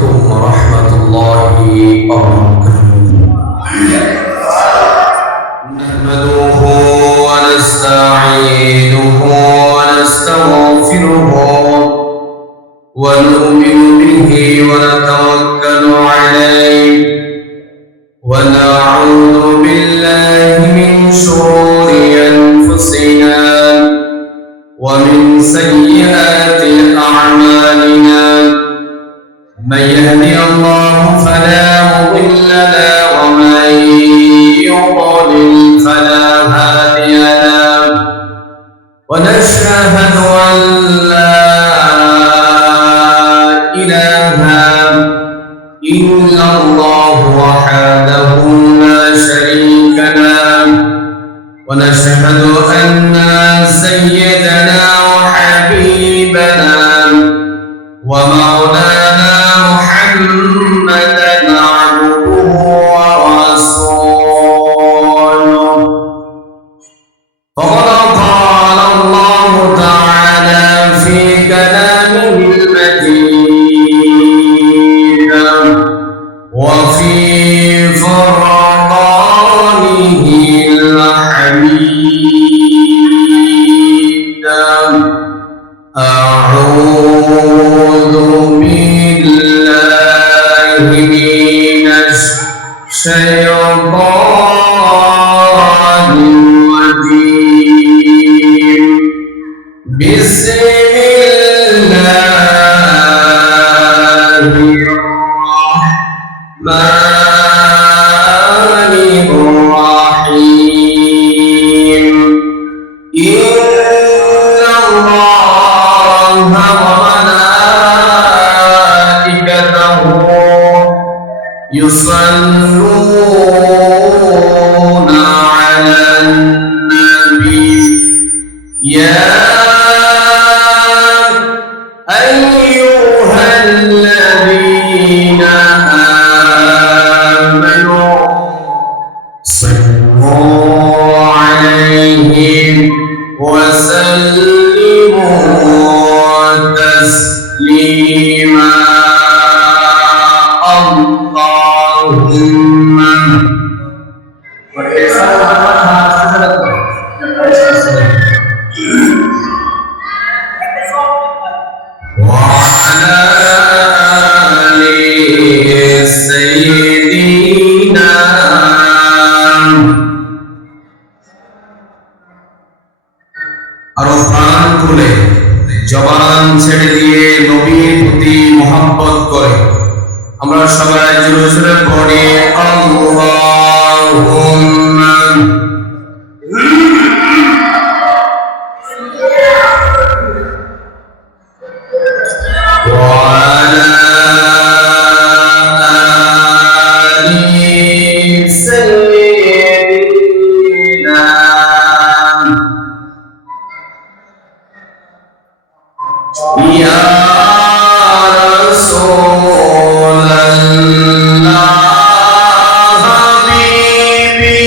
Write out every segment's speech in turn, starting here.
عليكم ورحمة الله وبركاته. نحمده ونستعينه ونستغفره ونؤمن به ونتوكل عليه ونعوذ بالله من شرور أنفسنا ومن سيئات أعمالنا. من يهدي الله فلا مضل له ومن يضلل فلا هادي له. ونشهد أن لا إله إلا الله وحده لا شريك له. ونشهد أن سيدنا وحبيبنا ومولانا محمدا عبده ورسوله. فقد قال الله تعالى في كلامه المجيد وفي فرقانه الحميد. أعوذ بالله من الشيطان الرجيم. بسم الله الرحمن الرحيم. إن الله وملائكته يصلون على النبي يا أيها الذين آمنوا صلوا عليه وسلموا تسليما. اللهم وعلى آل سيدنا আরো প্রাণ খুলে জবান ছেড়ে দিয়ে নবীর প্রতি মোহাব্বত করে আমরা সবাই জোরে জোরে পড়ি আল্লাহুম্মা وعلى آل سيدنا يا رسول الله حبيبي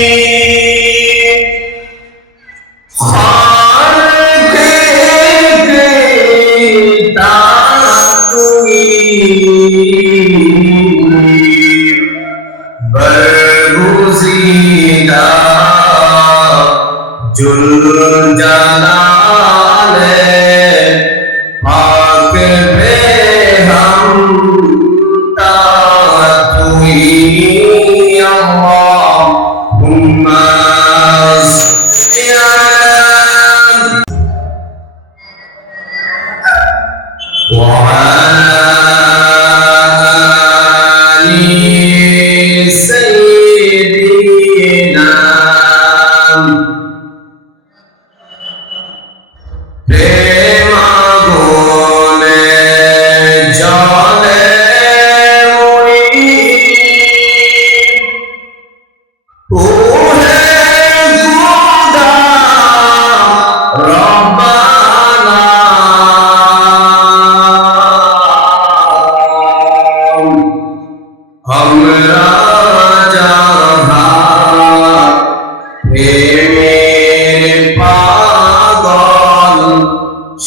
बरगुज़ीदा जुल्जलाले पाक बेहमदा तुई अल्लाहुम्मा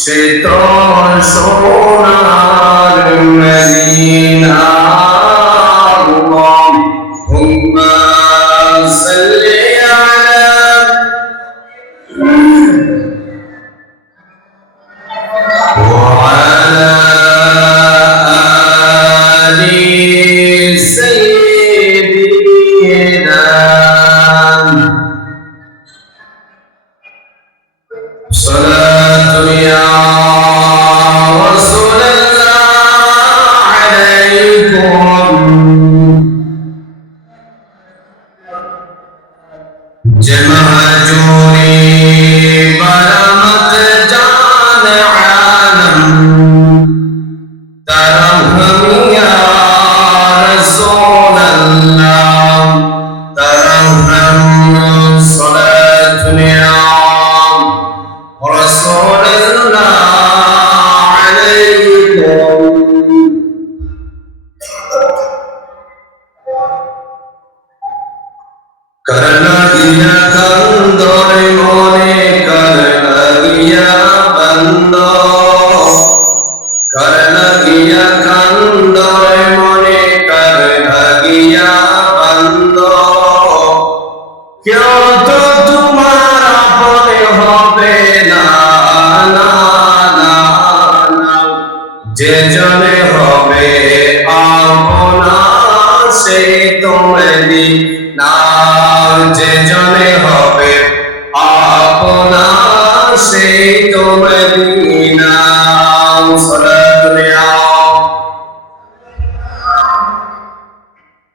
সে তো সোনার المدينة اللهم صل على وعلى آل سيدنا صلاة يا رسول الله عليكم جمهجوني برمت جان عالم ترحم يا رسول الله ترحم صلاة يا رسول الله عليكم करना दिया कंदोरे मोने करना दिया बंदो करना दिया कंदोरे मोने करना दिया बंदो क्यों तो तुम्हारा अपने होबे ना ना ना ना जे जने होबे अपना से तुम्हें ना যে জনে হবে আপনা সেই তো মদিনা সালাতুয়া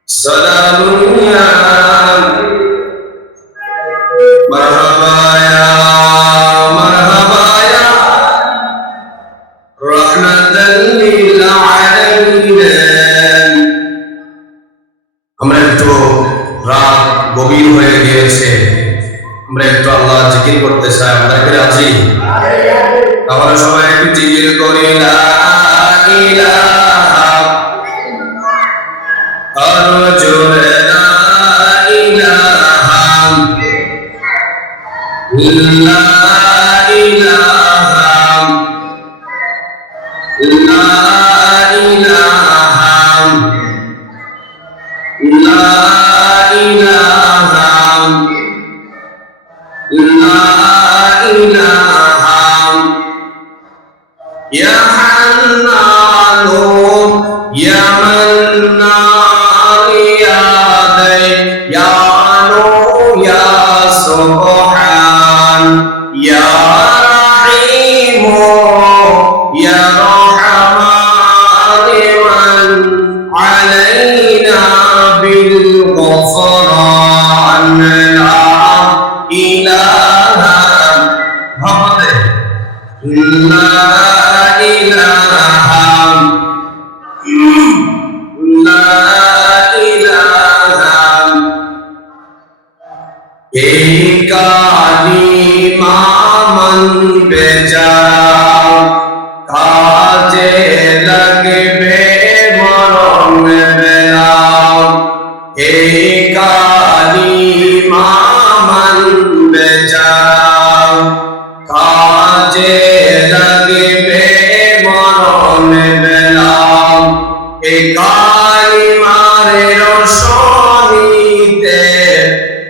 সালামুয়া মারহাবায়া মারহাবায়া রাহমাতাল লিল আলামিন আমরা একটু রাত গভীর হয়ে গিয়েছে আমরা একটু আল্লাহ জিকির করতে চাই আমাদেরকে রাজি আমরা সবাই একটু জিকির করি লা ইলাহা আরো জোরে লা ইলাহা লা ইলাহা লা ইলাহা লা يا حنان يا منان يا ديان يا سبحان يا رحيم يا رحمن من علينا بالغفران لا إله لا إله لا إله এই কালিমা মন বেচারা কাজে লাগবে মরণ বেলা এই কালিমা মন বেচারা কাজে লাগবে মরণ বেলা এই কালিমার রোশনীতে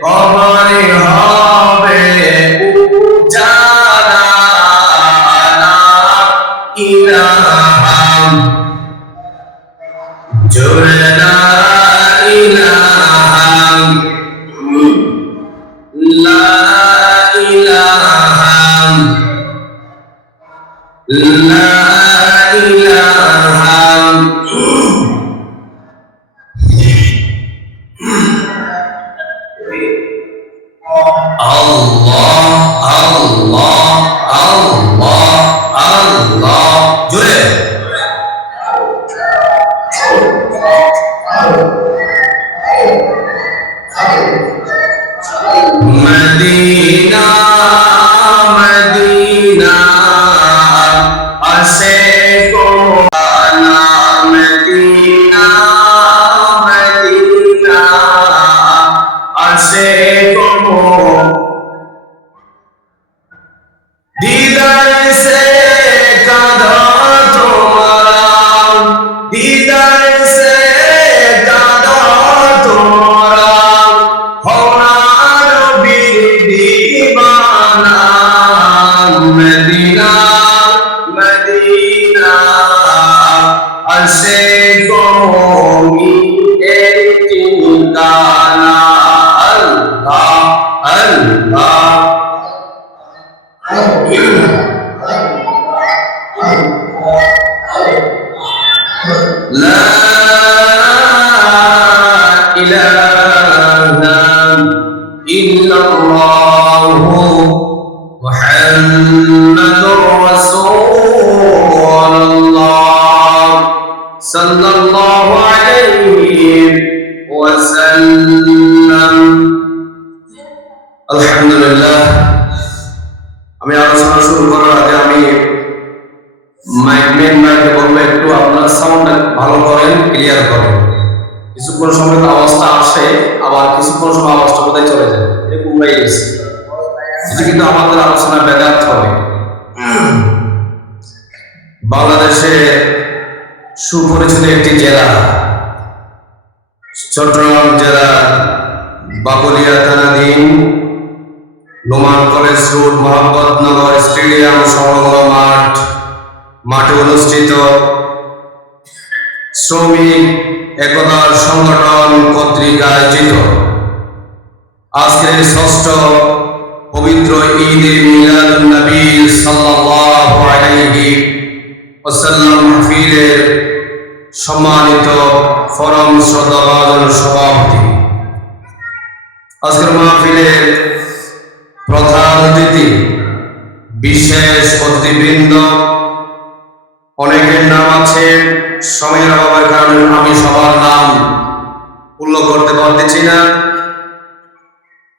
কবরে হবে উজালা লা ইলাহা জোরে লা ইলাহা লা ইলাহা লা ইলাহা আল্লাহ আল্লাহ আল্লাহ আল্লাহ জোরে মদিনা মদিনা মদিনা মদিনা আসে গো মুমিনের ঠিকানা আল্লাহ আল্লাহ لا إله إلا الله محمد رسول الله صلى الله عليه وسلم الحمد لله আমি আলোচনা শুরু করার আগে আমি মাইকে বলবো একটু আপনার সাউন্ডটা ভালো করেন, ক্লিয়ার করেন। কিছুক্ষণ সময় আওয়াজটা আসে, আবার কিছুক্ষণ সময় আওয়াজটা কোথায় চলে যায়, এরকম হয়ে গেছে। এটা কিন্তু আমাদের আলোচনা ব্যাঘাত হবে। বাংলাদেশে সুপরিচিত একটি জেলা চট্টগ্রাম জেলা বাবুলিয়া থানাধীন Noman college road Mohammadnagar stadium সংলগ্ন মাঠে অনুষ্ঠিত শ্রমিক একতার সংগঠন কর্তৃক আয়োজিত আজকের ষষ্ঠ পবিত্র ঈদে মিলাদুন নবী সাল্লাল্লাহু আলাইহি ওয়াসাল্লাম মাহফিলের সম্মানিত ফরম শ্রদ্ধাভাজন সভাপতি, আজকের মাহফিলের প্রধান অতিথি, বিশেষ অতিথিবৃন্দ, অনেকের নাম আছে, সময়ের অভাবের কারণে আমি সবার নাম উল্লেখ করতে পারতেছি না।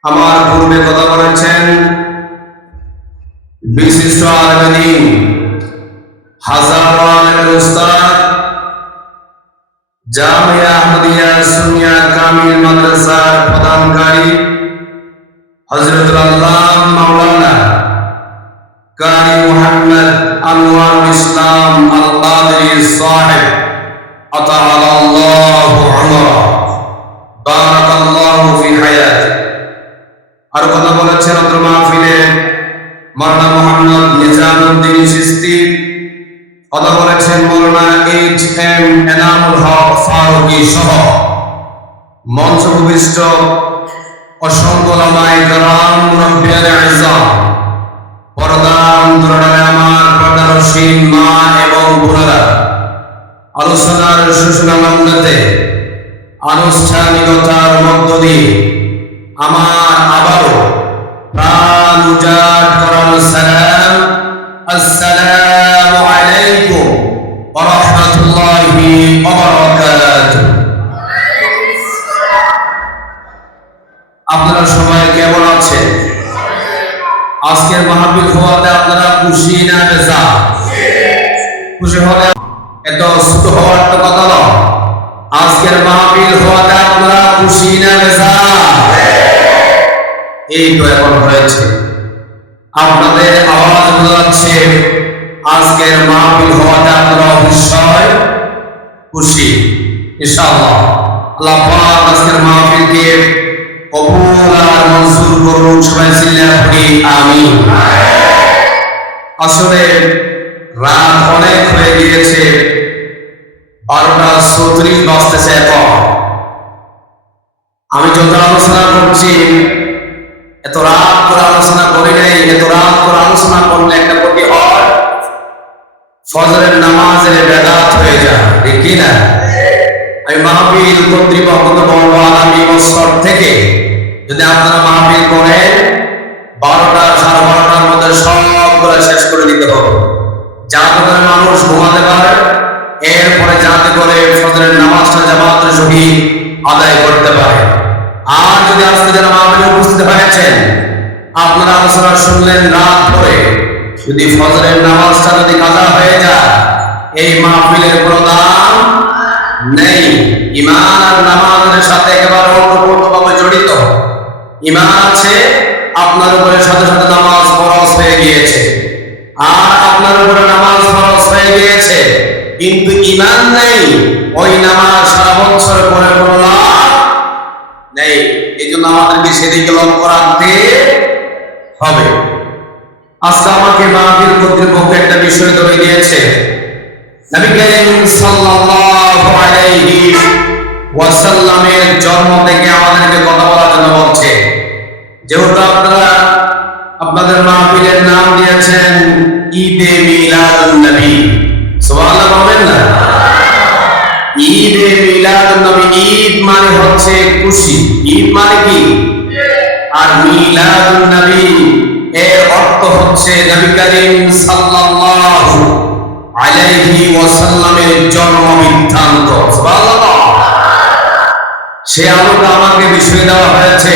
আমার পূর্বে কথা বলেছেন বিশিষ্ট আলেম, হাজারো আলেমের উস্তাদ, জামিয়া আহমদিয়া সুন্নিয়া কামিল মাদ্রাসার প্রধানকারী হযরতুল আল্লাহ মাওলানা কারি মুহাম্মদ আনোয়ারুল ইসলাম আল কাদরি সাহেব আতাআল্লাহু উমরা বারাকাল্লাহু ফি হায়াতি। আর কথা বলেছেন অত্র মাহফিলে মাওলানা মুহাম্মদ নিজামউদ্দিন চিশতি, কথা বলেছেন মাওলানা এইচ.এম. এনামুল হক ফারুকী সহ মঞ্চ উপবিষ্ট অসংখ্য ওলামায়ে কেরাম, মুরব্বিয়ানে আযম, পর্দার অন্তরালে আমার পর্দারসীন মা এবং বোনেরা, আলোচনার সুষমানন্দতে আনুষ্ঠানিকতার মধ্য দিয়ে আমার আবারও প্রাণ উজাড় করানো সালাম, আসসালামু আলাইকুম ওয়া রাহমাতুল্লাহি ওয়া বারাকাতুহু। আপনারা সবাই কেমন আছেন? আজকের মাহফিল হওয়াতে আপনারা খুশি না বেজার? খুশি হলে এত ছোট হওয়ার তো কথা নয়। আজকের মাহফিল হওয়াতে আপনারা খুশি না বেজার? এই তো এখন হয়েছে, আপনাদের আওয়াজ বোঝা যাচ্ছে। আজকের মাহফিল হওয়াতে আপনারা অবশ্যই খুশি ইনশাআল্লাহ। আল্লাহ পাক আজকের মাহফিলকে কবুল আর মঞ্জুর করুন। সবাই চিল্লায়ে পড়ি আমিন। আসলে রাত অনেক হয়ে গিয়েছে, 12:34 বাজতেছে এখন। আমি যত আলোচনা করছি, এত রাত করে আলোচনা করি নাই। এত রাত করে আলোচনা করলে একটা ক্ষতি হয়, ফজরের নামাজের ব্যাঘাত হয়ে যায়, ঠিক কি না? আমি মাহফিল কর্তৃপক্ষ বলবো আগামী বছর থেকে যদি আপনারা মাহফিল করেন 12টা সাড়ে 12টার মধ্যে সবগুলো শেষ করে দিতে হবে, যাতে করে মানুষ ঘুমাতে পারে, এরপরে যাতে করে ফজরের নামাজটা জামাতের সহিত আদায় করতে পারে। আর যদি আজকে যারা মাহফিলে উপস্থিত হয়েছেন, আপনারা আলোচনা শুনলেন রাত পরে, যদি ফজরের নামাজটা যদি কাজা হয়ে যায়, এই মাহফিলের কোনো দাম নেই। ঈমান আর নামাজের সাথে একেবারে ওতপ্রোতভাবে জড়িত। ঈমান আছে, আপনার উপরে সাথে সাথে নামাজ ফরজ হয়ে গিয়েছে, আর আপনার উপরে নামাজ ফরজ হয়ে গিয়েছে, কিন্তু ঈমান নেই, ওই নামাজ সারা বছর পরে কোনো লাভ নেই। এই জন্য আমাদেরকে সেদিকে লক্ষ্য রাখতে হবে। আজকে আমাকে মাহফিল কর্তৃপক্ষ একটা বিষয় ধরে দিয়েছে। নবী করিম সাল্লাল্লাহু আলাইহি ওয়াসাল্লামের জন্ম থেকে আমাদেরকে কথা বলার জন্য বলছে। যেহেতু আপনারা আপনাদের মাহফিলের নাম দিয়েছেন ঈদে মিলাদুন নবী, সুবহানাল্লাহ বলবেন না? ঈদে মিলাদুন নবী, ঈদ মানে হচ্ছে খুশি, ঈদ মানে কি? আর মিলাদুন নবী এর অর্থ হচ্ছে নবী করিম সাল্লাল্লাহু আলাইহি ওয়াসাল্লামের জন্ম বৃত্তান্ত। সুবহানাল্লাহ। সে আলোকে আমাকে বিষয় দেওয়া হয়েছে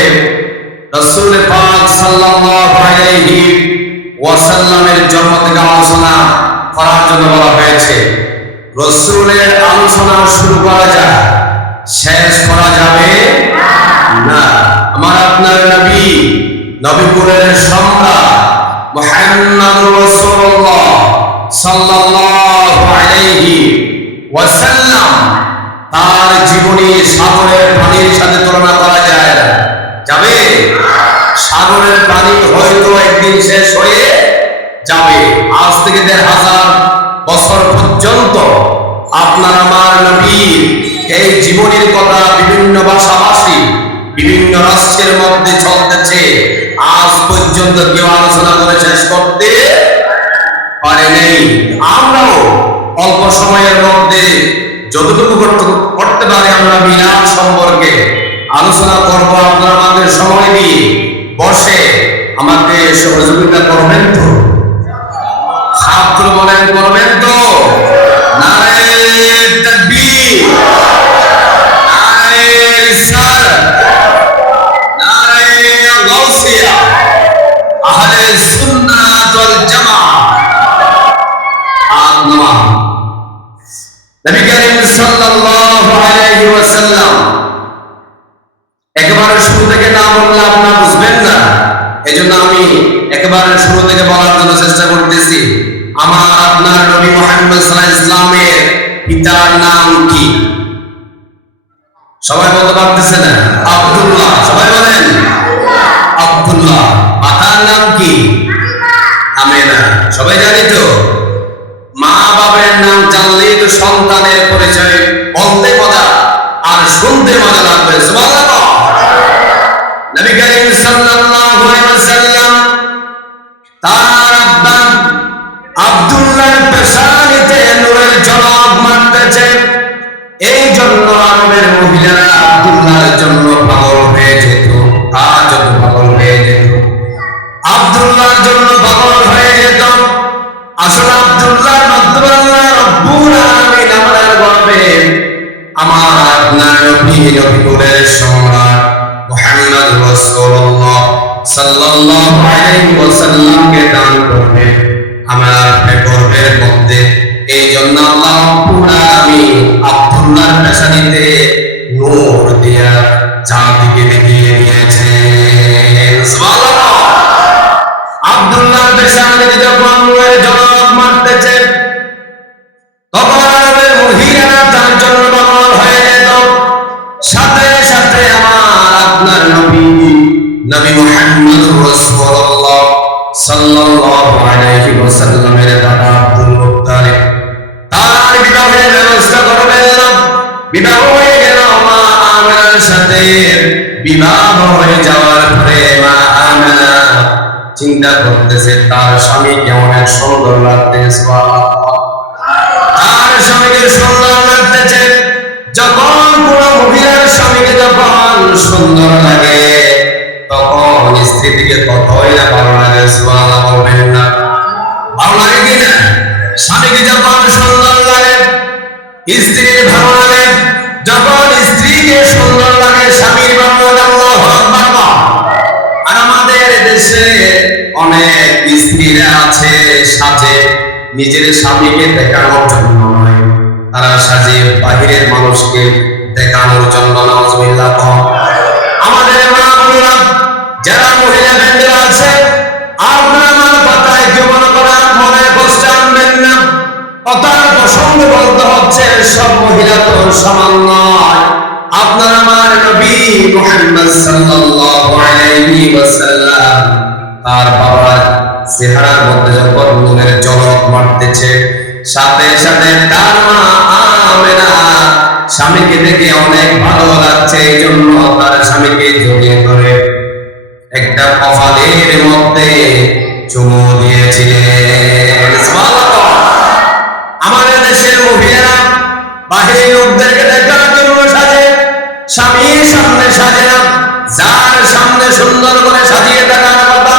রাসূল পাক সাল্লাল্লাহু আলাইহি ওয়াসাল্লামের জন্ম থেকে আলোচনা করার জন্য বলা হয়েছে। রাসূলের আলোচনা শুরু করা যায়, শেষ করা যাবে না। আমার আপনার নবী, নবীকুলের সম্রাট মুহাম্মদুর রাসূলুল্লাহ সাল্লাল্লাহু আলাইহি ওয়াসাল্লাম, তার জীবনী সাগরের পানির সাথে তুলনা করা যায় না। যাবে? সাগরের পানি হয়তো একদিন শেষ হয়ে যাবে। আজ থেকে ১৫০০ বছর পর্যন্ত আপনার আমার নবীর এই জীবনের কথা বিভিন্ন ভাষাভাষী বিভিন্ন রাষ্ট্রের মধ্যে চলতেছে, আজ পর্যন্ত কেউ আলোচনা করে শেষ করতে পারেনি। আমরাও অল্প সময়ের মধ্যে যতটুকু করতে পারি আমরা মিলাদ সম্পর্কে আলোচনা করব। আপনারা আমাদের সময় দিয়ে বসে আমাকে সহযোগিতা করবেন তো? হাত তুলে বলেন, করবেন তো? নারে তাকবীর, নারে রিসালাত, নারে গাউসিয়া, আহলে সুন্নাত ওয়াল জামাআহ। আল্লাহ নবী করিম সাল্লাল্লাহু আলাইহি ওয়াসাল্লাম একেবারে শুরু থেকে না বললে আপনারা বুঝবেন না। এজন্য আমি একেবারে শুরু থেকে বলার জন্য চেষ্টা করতেছি। আমার আপনার নবী মুহাম্মদ সাল্লাল্লাহু আলাইহি ওয়াসাল্লামের পিতার নাম কি? সবাই বলতে পারতেছে না? আব্দুল্লাহ। সবাই বলেন আব্দুল্লাহ। মাতার নাম কি? আমেনা। সবাই জানি তো? মা বাবার নাম জানলেই তো সন্তানের পরিচয় বলতে মজা আর শুনতে মজা লাগবে। সুবহানাল্লাহ। নবী করিম সাল্লাল্লাহু আলাইহি ওয়াসাল্লাম তার আব্বা আব্দুল্লাহর পেশানিতে নূরের ঝলক মারতেছে। এই জন্য আরবের মহিলারা আব্দুল্লাহর জন্য পাগল হয়ে যেত। তার জন্য পাগল হয়ে যেত, আব্দুল্লাহর জন্য পাগল হয়ে যেত। আসলে আব্দুল্লাহর মাধ্যমে আল্লাহ রব্বুল আলামিন আমাদের গর্বে আমার আপনার নবী, নবীকুলের সম্রাট মুহাম্মদ রাসূলুল্লাহ সাল্লাল্লাহু আলাইহি ওয়াসাল্লামকে দান করবে আমার গর্বের মধ্যে। এই জন্য আল্লাহ রব্বুল আলামিন আব্দুল্লাহর পেশানিতে নূর দিয়া চাঁদকে দেখিয়ে দিয়েছেন। সুবহানাল্লাহ। আব্দুল্লাহর পেশানিতে যখন নূরের ঝলক মারতেছে তখন আরবের মহিলারা তার জন্য পাগল হয়ে যেত। সাথে সাথে আমার আপনার নবী, নবী মুহাম্মদ রাসূলুল্লাহ সাল্লাল্লাহু আলাইহি ওয়াসাল্লামের দাদা আব্দুল মুত্তালিব তার বিবাহের ব্যবস্থা করবেন না। বিবাহ হয়ে গেল মা আমেনার সাথে। বিবাহ হয়ে যাওয়ার পরে মা আমেনা চিন্তা করতেছে তার স্বামীকে অনেক সুন্দর লাগতেছে। তার স্বামীকে সুন্দর লাগতেছে। যখন কোন মহিলার স্বামীকে যখন সুন্দর লাগে তখন স্ত্রী থেকে কতই না ভালো লাগে। সুবহানাল্লাহ বলবেন না? ভালো লাগে কি না? স্বামীকে যখন সুন্দর লাগে স্ত্রীর ভালো লাগে। যখন স্ত্রীকে সুন্দর লাগে স্বামীর ভালো লাগে। আল্লাহু আকবার। আর আমাদের দেশে অনেক স্ত্রীরা আছে সাজে নিজের স্বামীকে দেখানোর জন্য নয়, তারা সাজে বাহিরের মানুষকে দেখানোর জন্য। নাউজুবিল্লাহ। আমাদের মা বোনেরা যারা মহিলা ব্যান্ডেরা আছে, আপনারা আমার কথায় কেউ মনে করেন মনে কষ্ট আনবেন না। কথার প্রসঙ্গ বলতে হচ্ছে সব মহিলা তো সমান নয়। আপনার আমার নবী মুহাম্মদ সাল্লাল্লাহু আলাইহি ওয়াসাল্লাম তার বাবার চেহারার মধ্যে যখন নূরের ঝলক মারতেছে, সাথে সাথে তার মা আমেনা স্বামীকে দেখে অনেক ভালো লাগছে, এই জন্য তার স্বামীকে জড়িয়ে ধরে একটা কপালের মধ্যে চুমু দিয়েছিলেন। সুবহানাল্লাহ। আমাদের দেশের মহিলারা বাহিরে লোকদেরকে দেখার জন্য সাজে, স্বামীর সামনে সাজে না। যার সামনে সুন্দর করে সাজিয়ে দেখার কথা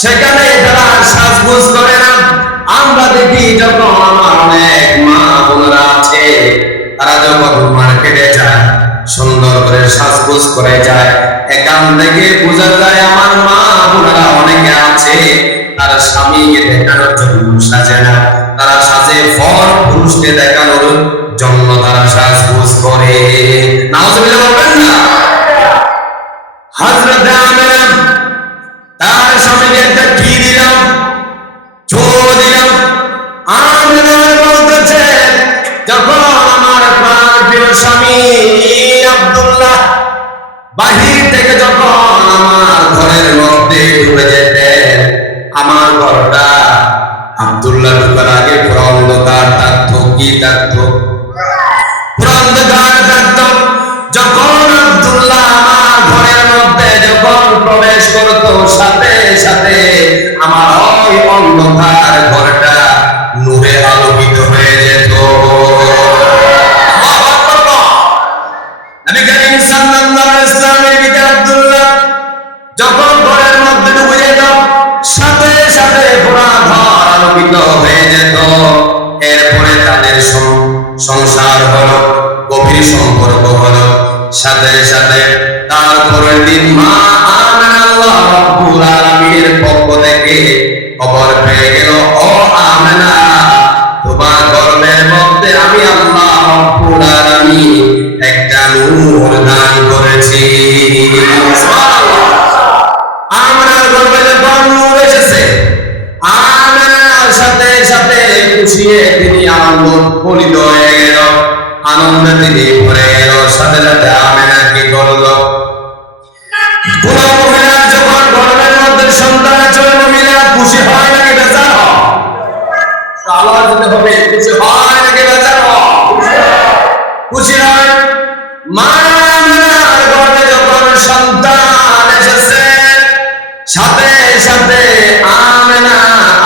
সেখানে তারা সাজগোজ করে না। আমরা দেখি যখন আমার অনেক মা বোনেরা আছে, তারা যখন মার্কেটে যায় সুন্দর করে সাজগোজ করে যায়, এখান থেকে বোঝা যায় আমার মা বোনেরা অনেকে আছে তার স্বামীকে দেখানোর জন্য সাজে না, তারা সাজে ফর পুরুষকে দেখানোর জন্য তারা সাজগোজ করে। নাউজুবিল্লাহ বলবেন না? হযরত আমেনা তার স্বামীকে একটা কি দিলাম, চুমু দিলাম। আমেনা বলতেছে, যখন আমার প্রাণ প্রিয় স্বামী আব্দুল্লাহ বাহির থেকে যখন আমার ঘরের মধ্যে ঢুকে যেতেন, আমার ঘরটা আব্দুল্লাহ ঢুকার আগে পুরো অন্ধকার থাকতো। কি থাকতো? পুরো অন্ধকার থাকতো। যখন আব্দুল্লাহ আমার ঘরের মধ্যে যখন প্রবেশ করতো, সাথে সাথে আমার ওই অন্ধকার ঘরটা নূরে আলোকিত হয়ে যেত। নবী করিম সাল্লাল্লাহু আলাইহি ওয়াসাল্লামের পিতা আব্দুল্লাহ যখন ঘরের মধ্যে ঢুকে যেত, সাথে সাথে পুরো ঘর আলোকিত হয়ে যেত। এরপরে তাদের সংসার হলো, গভীর সম্পর্ক হলো। সাথে সাথে তারপরের দিন মা আমেনা আল্লাহ রাব্বুল আলামিনের পক্ষ থেকে খবর পেয়ে গেল, ও আমেনা, তোমার গর্ভের মধ্যে আমি আল্লাহ রাব্বুল আলামিন একটা নূর দান করেছি। সুবহানাল্লাহ। আমেনার গর্ভে যখন নূর এসেছে, আমেনার সাথে সাথে খুশিয়ে তিনি আনন্দ পরিত হয়ে গেল, আনন্দে তিনি ভরে গেল। সাথে সাথে আমেনা কি করলো? কোন মহিলা যখন গর্ভের মধ্যে সন্তান আছে, ওই মহিলা খুশি হয় নাকি বেজার হয়? আল্লাহ যেতে হবে, খুশি হয় নাকি বেজার হয়? খুশি হয়। মা আমেনার গর্ভে যখন সন্তান এসেছে, সাথে সাথে আমেনা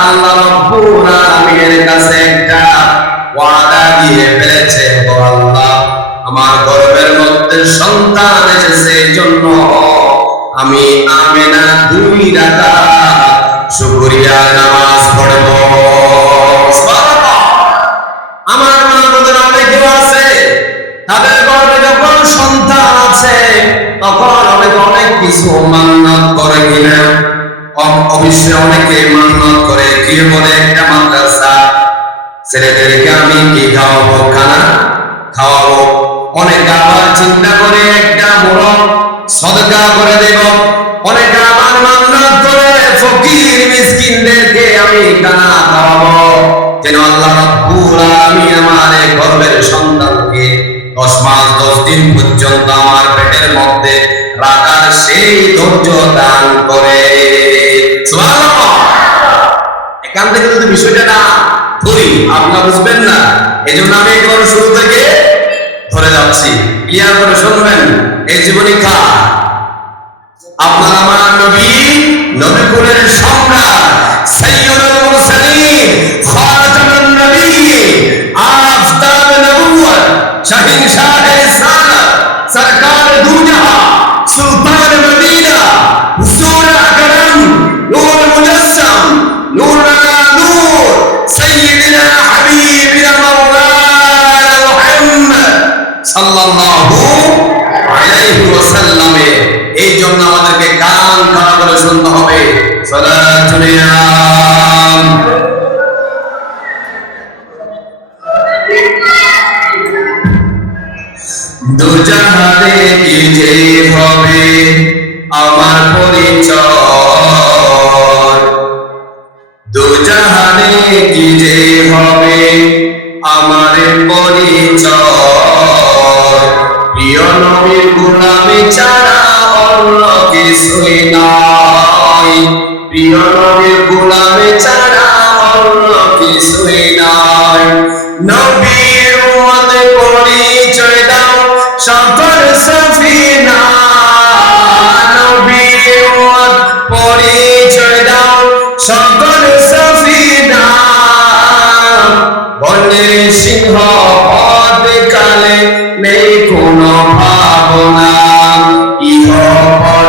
আল্লাহ রাব্বুল আলামিনের কাছে একটা ওয়াদা দিয়ে ফেলেছে, ও আল্লাহ, আমার গর্ভের মধ্যে সন্তান এসেছে, এই জন্য আমি আমেনা 2 রাকাত শুকরিয়ার নামাজ পড়ব। সুবহানাল্লাহ। আমার মা বোনেদের অনেকেও আছে, তাদের গর্ভে যখন সন্তান আছে তখন অনেক কিছু মান্যত করে কিনা। অবশ্যই অনেকে মান্যত করে, কি বলে, একটা মাদ্রাসা, ছেলেদেরকে আমি কি খাওয়াবো, খানা খাওয়াবো। অনেকে আবার চিন্তা করে একটা বড় সদকা করে দেব। অনেকে আবার মান্যত করে ফকির মিসকিনদেরকে আমি খানা খাওয়াবো, যেন আল্লাহ রাব্বুল আলামিন আমার এই গর্ভের সন্তানকে 10 মাস 10 দিন পর্যন্ত আমার পেটের মধ্যে রাখার সেই ধৈর্য দান করে। সুবহানাল্লাহ। এখান থেকে যদি বিষয়টা না ধরি আপনারা বুঝবেন না, এই জন্য আমি একবার শুরু থেকে ধরে যাচ্ছি, ক্লিয়ার করে শুনবেন। এই জীবনী খা আপনার আমার নবী, নবী কুলের সম্রাট, সাইয়্যিদুল মুরসালিন, খাতামুন নবিয়্যিন, আফতাব নবুওয়াত, শাহিনশাহ রিসালাত, সরকার দু জাহান, সুলতান মদিনা, হুজুর আকরাম, নূর মুজাসসাম, নূর আলা নূর, সাইয়্যিদুনা হাবিবুনা মাওলানা মুহাম্মদ সাল্লাল্লাহু আলাইহি ওয়াসাল্লামের। এই জন্য আমাদেরকে কান খাড়া করে শুনতে হবে। সালাতুল ইলাম। দুজাহানে কি যে হবে আমার পরিচয়, দুজাহানে কি যে হবে আমার পরিচয়, প্রিয় নবীর গোলামি ছাড়া অন্য কিছুই নয়। প্রিয় নবীর গোলামে ছাড়া অন্য কিছুই নাই। নবীর উম্মতে পরিচয় দাও সকল সফিনা, নবীর উম্মত পরিচয় দাও সকল সফিনা। বনের সিংহ পদ কালে নেই কোনো ভাবনা, ইহ পর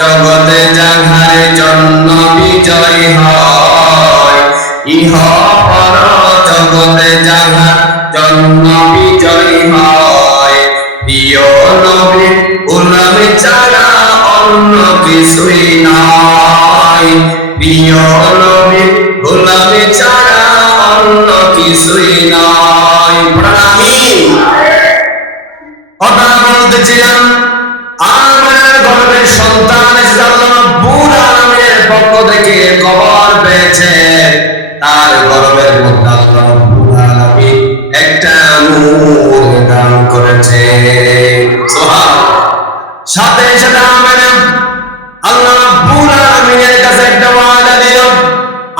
জগতে যাহার জন্য বিজয় হয়, ইহ পর জগতে যাহার জন্য বিজয় হয়। প্রিয় নবীর গোলামি ছাড়া অন্য কিছুই নাই, প্রিয় নবীর গোলামি ছাড়া অন্য কিছুই নাই। কথা বলতেছিলাম আমার গর্ভের সন্তান আল্লাহ আলামিনের পক্ষ থেকে খবর পেয়েছে, তার গর্ভের মধ্যে আল্লাহ আলামিন একটা নূর দান করেছে। সাথে সাথে আল্লাহ আলামিনের কাছে একটা ওয়াদা দিল,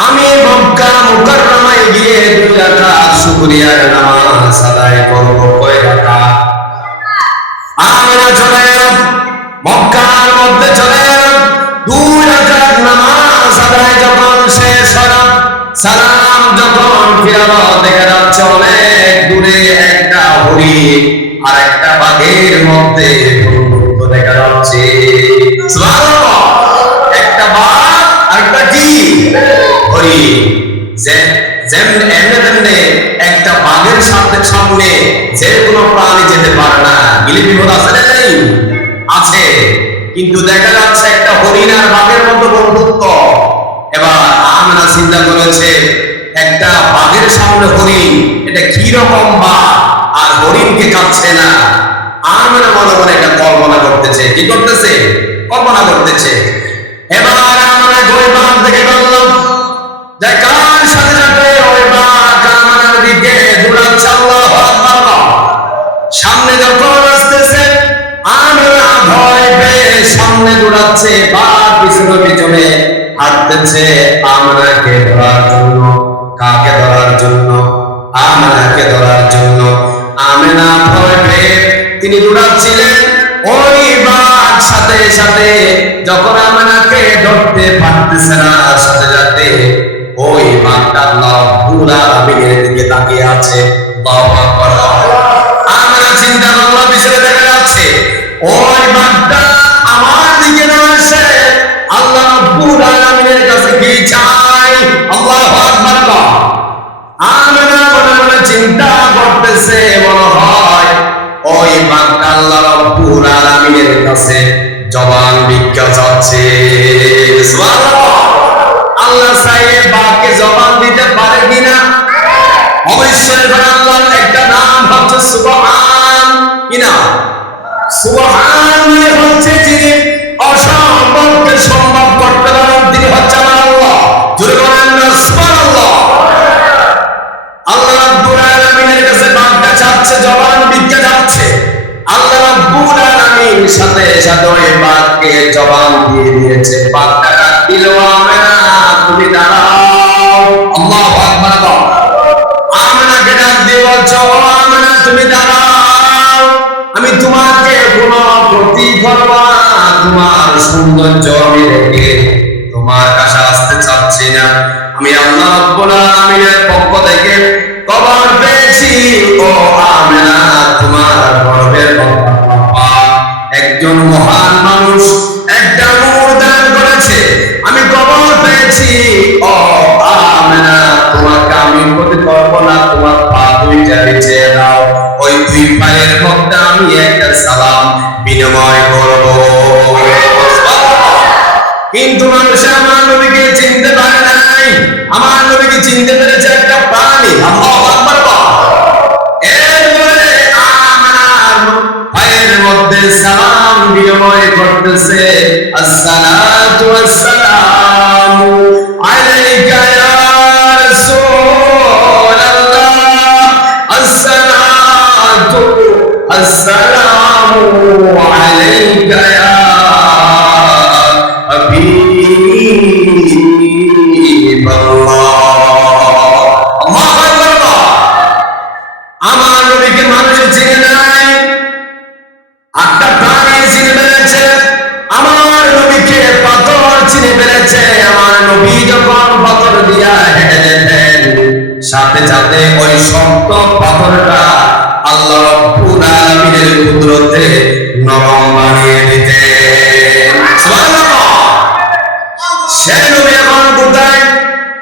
আমি মক্কা মুকাররমায় গিয়ে 2 রাকাত শুকরিয়ার নামাজ আদায় করব। কয় রাকাত? আমরা চলে এলাম মক্কার মধ্যে, চলে এলাম 2 রাকাত নামাজ আদায় যখন শেষ হলো, সালাম যখন ফিরালো, দেখা যাচ্ছে অনেক দূরে একটা হরিণ আর একটা বাঘের মধ্যে দেখা যাচ্ছে। সুবহানাল্লাহ, একটা বাঘ আর একটা কি হরিণ। যেমনে একটা বাঘের সামনে যে কোনো প্রাণী যেতে পারে না, গিলে বিপদ আছে না? নেই, আছে। কিন্তু দেখা যাচ্ছে একটা হরিণ আর বাঘের মধ্যে বন্ধুত্ব। এবার আমরা চিন্তা করেছে একটা বাঘের সামনে হরিণ, এটা কি রকম বাঘ, আর হরিণকে কাটছে না। আমরা মনে মনে একটা কল্পনা করতেছে। কি করতেছে? কল্পনা করতেছে। এবার আমরা ওই বাঘ দেখে বললাম যে কার সাথে সাথে ওই বাঘ আমার দিকে দৌড়াচ্ছে। আল্লাহু আকবার। সামনে যখন আসতেছে আমরা ভয় পেয়ে সামনে দৌড়াচ্ছে, বাঘ পিছনে পিছনে হাঁটতেছে আমাকে ধরার জন্য। কাকে ধরার জন্য? আমাকে ধরার জন্য। আমেনা ভয় পেয়ে তিনি দৌড়াচ্ছিলেন, ওই বাঘ সাথে সাথে যখন আমাকে ধরতে পারতেছে না, সাথে সাথে ওই বাঘটা আল্লাহর আলামিনের দিকে তাকিয়ে আছে। আল্লাহু আকবার। আমরা চিন্তা করলাম পিছনে দেখা যাচ্ছে ওই বাঘটা আমার দিকে না আসে, আল্লাহ রাব্বুল আলামিনের কাছে কি চাই? আল্লাহু আকবার। আমরা মনে মনে চিন্তা করতেছে, মনে হয় ওই বাঘটা আল্লাহ রাব্বুল আলামিনের কাছে জবান ভিক্ষা চাচ্ছে। সুবহানাল্লাহ। আল্লাহ চাইলে বাঘকে জবান দিতে পারে কিনা? অবশ্যই। আল্লাহর একটা নাম হচ্ছে সুবহান। কি নাম? সুবহান মানে হচ্ছে যিনি অসম্ভবকে সম্ভব করতে পারেন, তিনি হচ্ছে আমার আল্লাহ। জোরে বলেন না সুবহানাল্লাহ। আল্লাহ রাব্বুল আলামিনের কাছে বাঘটা চাচ্ছে, জবান ভিক্ষা চাচ্ছে। আল্লাহ রাব্বুল আলামিন সাথে সাথে ওই বাঘকে জবান দিয়ে দিয়েছে। বাঘটা ডাক দিল, আমেনা তুমি দাঁড়াও। আল্লাহু আকবার। আমেনাকে ডাক দিয়ে বলছে, ও আমেনা তুমি দাঁড়াও, আমি তোমাকে কোনো ক্ষতি করব না, তোমার সৌন্দর্য আমি দেখে তোমার কাছে আসতে চাচ্ছি না। আমি আল্লাহ রাব্বুল আলামিনের পক্ষ থেকে খবর পেয়েছি, ও আমেনা তোমার গর্ভের বাবা একজন মহান মানুষ একটা নূর দান করেছে। আমি খবর পেয়েছি, ও আমেনা তোমাকে আমি ক্ষতি করব না, তোমার পা 2টা বিছিয়ে দাও, ওই 2 পায়ের মধ্যে আমি একটা সালাম বিনিময় করব। কিন্তু মানুষ আমার নবীকে চিনতে পারে নাই। আমার নবীকে চিনতে পেরেছে একটা প্রাণী। আল্লাহু আকবার। এরপরে আমার পায়ের মধ্যে সালাম বিনিময় করতেছে, আসসালাতু ওয়াসসালামু আলাইকা ইয়া রাসূলুল্লাহ, আসসালাতু ওয়াসসালামু আলাইকা ইয়া হাবিব সাথে সাথে ওই শক্ত পাথরটা আল্লাহ রাব্বুল আলামিনের কুদরতে নরম বানিয়ে দিতেন। সুবহানাল্লাহ। সে নবী এখন কোথায়?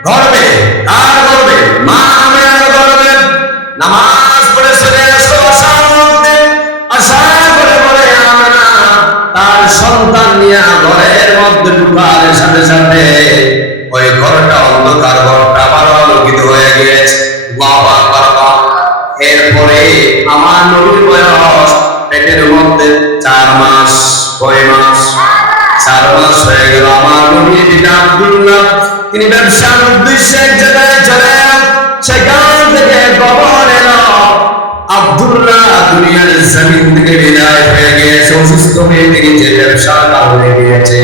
গর্বে। তার গর্বে, মা আমেনার গর্বে নামাজ পড়ে চলে আসলো আশার মধ্যে। আশা করে বলে আমেনা তার সন্তান নিয়ে ঘরের মধ্যে ঢুকার সাথে সাথে ওই ঘরটা, অন্ধকার ঘরটা আবার আলোকিত হয়ে গিয়েছে। আল্লাহু আকবার। এরপরে আমার নবীর বয়স পেটের মধ্যে 4 মাস। কয় মাস? 4 মাস হয়ে গেল। আমার নবীর পিতা আব্দুল্লাহ তিনি ব্যবসার উদ্দেশ্যে এক জায়গায় চলে গেলেন। সেখান থেকে খবর এলো আব্দুল্লাহ দুনিয়ার জমিন থেকে বিদায় হয়ে গিয়েছে। অসুস্থ হয়ে তিনি যে ব্যবসার কারণে গিয়েছে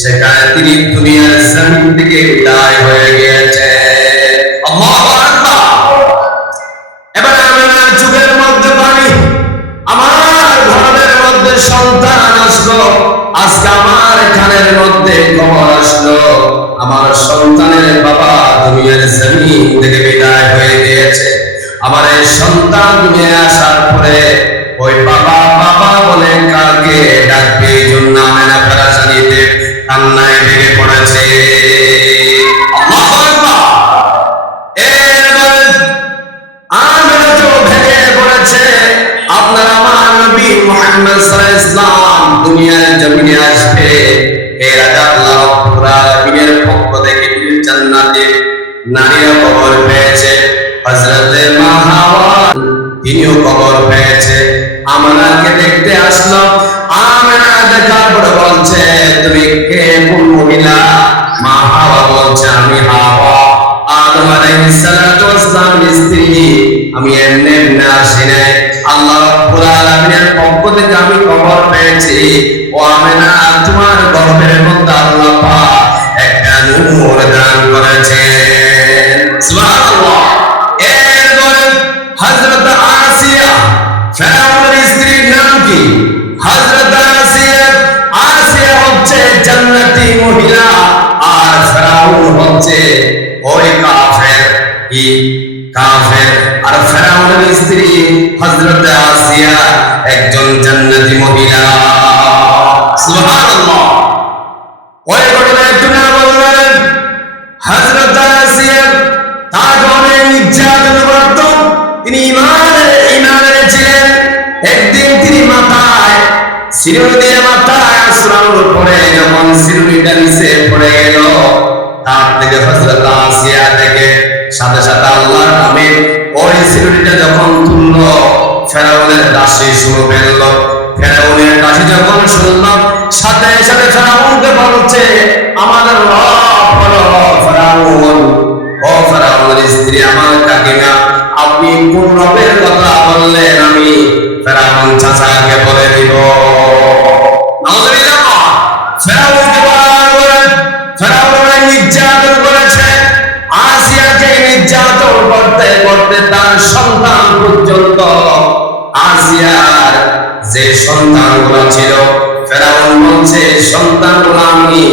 সেখানে তিনি দুনিয়ার জমিন থেকে বিদায় হয়ে গিয়েছে। আল্লাহু আকবার। এবার আমার চোখের মধ্যে পানি, আমার ঘরের মধ্যে সন্তান আসলো। আজকে আমার কানের মধ্যে খবর আসলো আমার সন্তানের বাবা দুনিয়ার জমিন থেকে বিদায় হয়ে গিয়েছে। আমার এই সন্তান দুনিয়ায় আসার পরে ওই বাবা বাবা বলে কাকে ডাকবে, এই জন্য আমেনা পেরেশানিতে কান্নায় ভেঙে পড়েছে। আল্লাহু আকবার। এরপরে আমেনা তো ভেঙে পড়েছে। আপনার আমার নবী মুহাম্মদ সাল্লাল্লাহু আলাইহি ওয়াসাল্লাম দুনিয়ার জমিনে আসবে, এর আগে আল্লাহ রাব্বুল আলামিনের পক্ষ থেকে জান্নাতে নারীরা কবর পেয়েছে। হযরতে মা হাওয়া তিনিও কবর পেয়েছে। আমানাকে দেখতে আসলো। আমেনা দেখার পরে বলছে, তুমি কে, কোন মহিলা? মা হাওয়া বলছে, আমি হাওয়া, আদম আলাইহিস সালাতু ওয়াস সালামের স্ত্রী। আমি এমনি এমনি আসি নাই, আল্লাহ রাব্বুল আলামিনের পক্ষ থেকে আমি খবর পেয়েছি। ও আমেনা, তোমার গর্ভের মধ্যে আল্লাহ পাক একটা নূর দান করেছেন। সুবহানাল্লাহ। এরপরে হযরত আসিয়া, ফেরাউনের স্ত্রীর নাম কি? হযরত আসিয়া। আসিয়া হচ্ছে জান্নাতি মহিলা, আর ফেরাউন হচ্ছে ওই কাফের। কি কাফের? আর ফেরাউনের স্ত্রী হযরত আসিয়া একজন জান্নাতি মহিলা। সুবহানাল্লাহ। ওই ঘটনা একটু না বলবেন। হযরত আসিয়া তার অনেক নির্যাতন করত। তিনি ইমানের ছিলেন। একদিন তিনি মাথায় শিরুনি দিয়ে মাথায় আশ্রয়ের পরে যখন শিরুনিটা নিচে পড়ে গেল, তার থেকে হযরত আসিয়া থেকে সাথে সাথে আল্লাহর নামে ওই শিরুনিটা যখন তুলল, ফেরাউনের দাসী শুনে ফেলল। ফেরাউনের দাসী যখন শুনল, সাথে সাথে ফেরাউনকে বলছে, আমাদের রব হলো ফেরাউন। ও ফেরাউনের স্ত্রী, আমার কাকিমা, আপনি কোন রবের কথা বললেন? আমি ফেরাউন চাচাকে বলে দিব। নাউজুবিল্লাহ। ফেরাউনকে বলেন, ফেরাউন নির্যাতন করেছে। আসিয়াকে নির্যাতন করতে করতে তার সন্তান পর্যন্ত, আসিয়ার যে সন্তানগুলো ছিল, ফেরাউন বলছে সন্তানগুলো আমি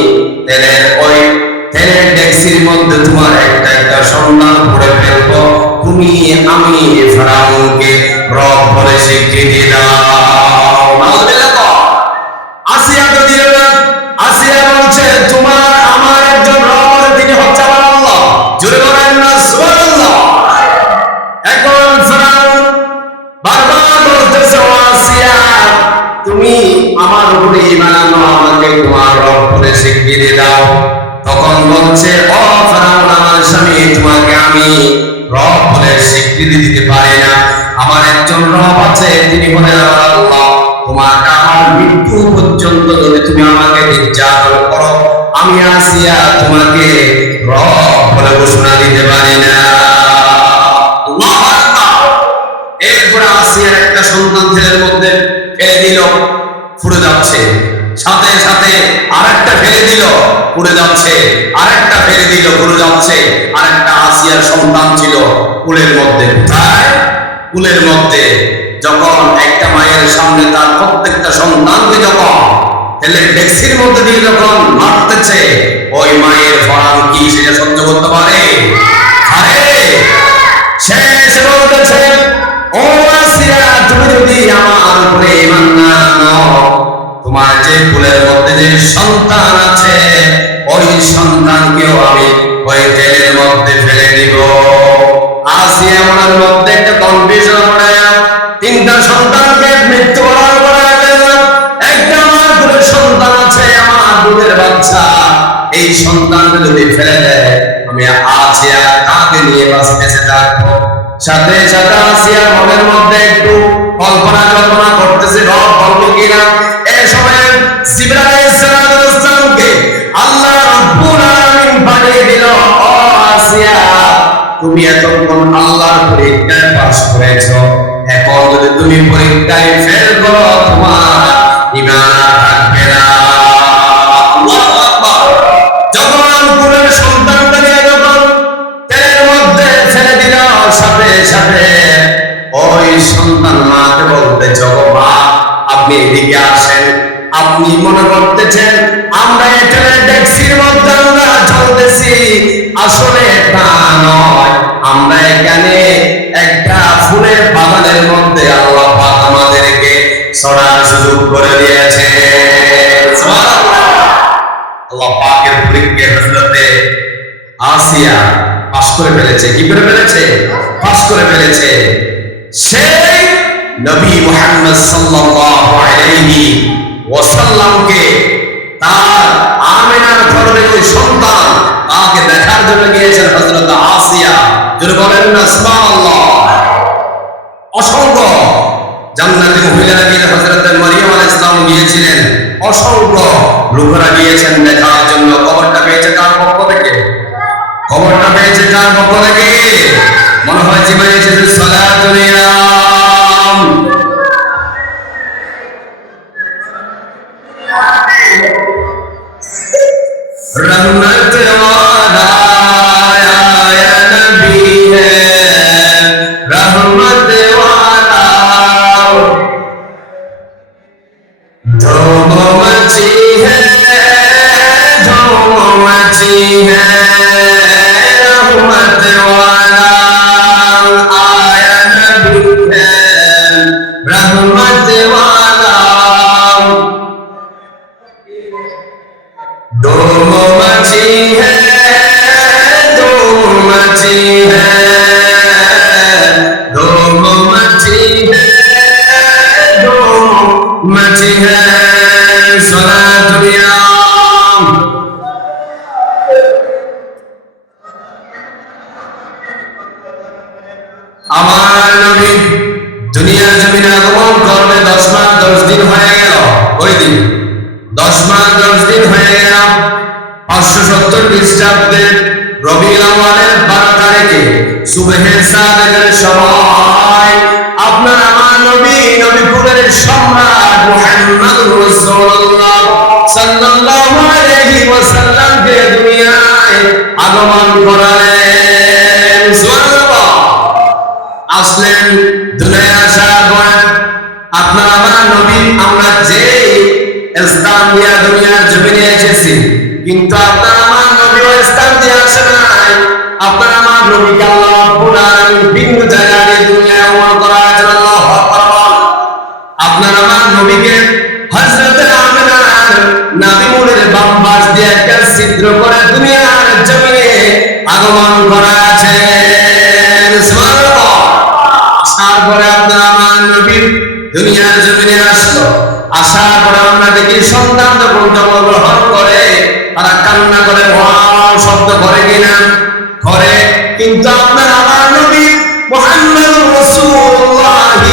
তেলের ডেক্সির মধ্যে তোমার একটা একটা সন্তান করে ফেলবো। তুমি আমি ফেরাউনকে রব বলে স্বীকৃতি দাও। নাউজুবিল্লাহ। আসিয়া তো দিল না। আসিয়া বলছে, তোমার আমার একজন রব, তিনি হচ্ছে আমার আল্লাহ। জোরে বলেন না সুবহানাল্লাহ। এখন ফেরাউন বারবার বলতেছে, আসিয়া তুমি আমার উপরে ঈমান আনো, আমাকে তোমার রব বলে স্বীকৃতি দাও। তখন বলছে, ও ফেরাউন আমার স্বামী, তোমাকে আমি রব বলে স্বীকৃতি দিতে পারি না। আমার একজন রব আছে, তিনি হলেন আমার আল্লাহ। তোমাকে আমার মৃত্যু পর্যন্ত যদি তুমি আমাকে নির্যাতন করো, আমি আসিয়া তোমাকে রব বলে ঘোষণা দিতে পারি না। আল্লাহু আকবার। এরপরে আসিয়ার একটা সন্তান ছেলের মধ্যে ফেলে দিল, ফুটে যাচ্ছে। সাথে সাথে আরেকটা ফেলে দিল, পুড়ে যাচ্ছে। আরেকটা ফেলে দিল, পুড়ে যাচ্ছে। আরেকটা আসিয়ার সন্তান ছিল কুলের মধ্যে। কোথায়? কুলের মধ্যে। যখন একটা মায়ের সামনে তার প্রত্যেকটা সন্তানকে যখন তেলের ডেক্সির মধ্যে দিয়ে যখন মারতেছে, ওই মায়ের ফরাম কি সেটা সহ্য করতে পারে? আরে সে যে ফুলের মধ্যে যে সন্তান আছে ওই সন্তানকেও আমি ওই তেলের মধ্যে ফেলে দিব। আসিয়া মনের মধ্যে একটা কনফিউশন পড়ে, তিনটা সন্তানকে মৃত্যুবরণ করায় দিলাম। একটা আমার দুধের সন্তান আছে, আমার দুধের বাচ্চা, এই সন্তানকে যদি ফেলে দেয় আমি আসিয়া কাকে নিয়ে বাঁচতেছে থাকবো। সাথে সাথে আসিয়ার মনের মধ্যে একটু কল্পনা করতেছে রব বলবো কিনা। এই সময় জিবরাইল আলাইহিস সালামকে আল্লাহ রাব্বুল আলামিন বানিয়ে দিল, ও আসিয়া তুমি এতক্ষণ আল্লাহর পরীক্ষায় পাস করেছো, এখন যদি তুমি পরীক্ষায় ফেল করো তোমার ঈমান থাকবে না। আল্লাহু আকবার। যখন কুলের সন্তানটা নিয়ে যখন তেলের মধ্যে ফেলে দিল, সাথে সাথে ওই সন্তান মাকে বলতেছ, মা আপনি এদিকে আসেন। আপনি মনে করতেছেন আমরা এই তেলের ডেক্সির মধ্যে আমরা চলতেছি, আসলে তা নয়। আমরা এখানে একটা ফুলের বাগানের মধ্যে আল্লাহ পাক আমাদেরকে ছড়ার সুযোগ করে দিয়েছে। সুবহানাল্লাহ। আল্লাহ পাকের পরীক্ষায় হযরতে আসিয়া পাস করে ফেলেছে। কি করে ফেলেছে? পাস করে ফেলেছে। সেই নবী মুহাম্মদ সাল্লাল্লাহু আলাইহি ওয়াসাল্লামকে তার আমিনার গর্ভে ওই সন্তান তাকে দেখার জন্য গিয়েছেন হযরত আসিয়া। যদি বলেন না সুবহানাল্লাহ। অসংখ্য জান্নাতি মহিলারা গিয়ে হযরত মারিয়াম আলাইহিস সালাম গিয়েছিলেন, অসংখ্য লোকেরা গিয়েছেন দেখার জন্য। খবরটা পেয়েছে কার পক্ষ থেকে? খবরটা পেয়েছে কার পক্ষ থেকে? মনে হয় জীবনে এসেছে সালাতুল ইলাম। रहमत वाला या नबी है, रहमत वाला। धूम मची है, धूम मची है, रहमत वाला आया नबी है, रहमत वाला। धूम मची है, धूम मची है, धूम मची है, धूम मची है, सलातुल इलाम। আমার নবী দুনিয়ার জমিনে আগমন করবে 10 মাস 10 দিন হয়ে গেল। ওই দিন 10 মাস 10 দিন হয়ে গেল। 570 খ্রিস্টাব্দে রবিউল আউয়ালের 12 তারিখে সুবহে সাদেকের সময় আপনার আমার নবী নবীকুলের সম্রাট মুহাম্মদুর রাসূলুল্লাহ সাল্লাল্লাহু আলাইহি ওয়াসাল্লামকে দুনিয়ায় আগমন করালেন। সুবহানাল্লাহ। আসলেন দুনিয়ায় আসার পর আপনার আমার নবী আমরা যে স্থান দিয়ে দুনিয়ার জমিনে এসেছি, কিন্তু আপনার আমার নবী ওই স্থান দিয়ে আসে নাই। আপনার আমার নবীকে আল্লাহ রাব্বুল আলামিন ভিন্ন জায়গায় দুনিয়ায় আগমন করার জন্য আল্লাহু আকবার। আপনার আমার নবীকে হযরত আমিনার নাভিমূলের বাম পাশ দিয়ে একটা ছিদ্র করে দুনিয়ার জমিনে আগমন করা আছে। সুবহানাল্লাহ। আসার পরে আপনার আমার নবী দুনিয়ার জমিনে আসলো। আসার পরে আমরা দেখি সন্তান যখন জন্মগ্রহণ করে তারা কান্না করে ওয়াও শব্দ করে কিনা? করে। কিন্তু আপনার আমার নবী মুহাম্মদুর রাসূলুল্লাহ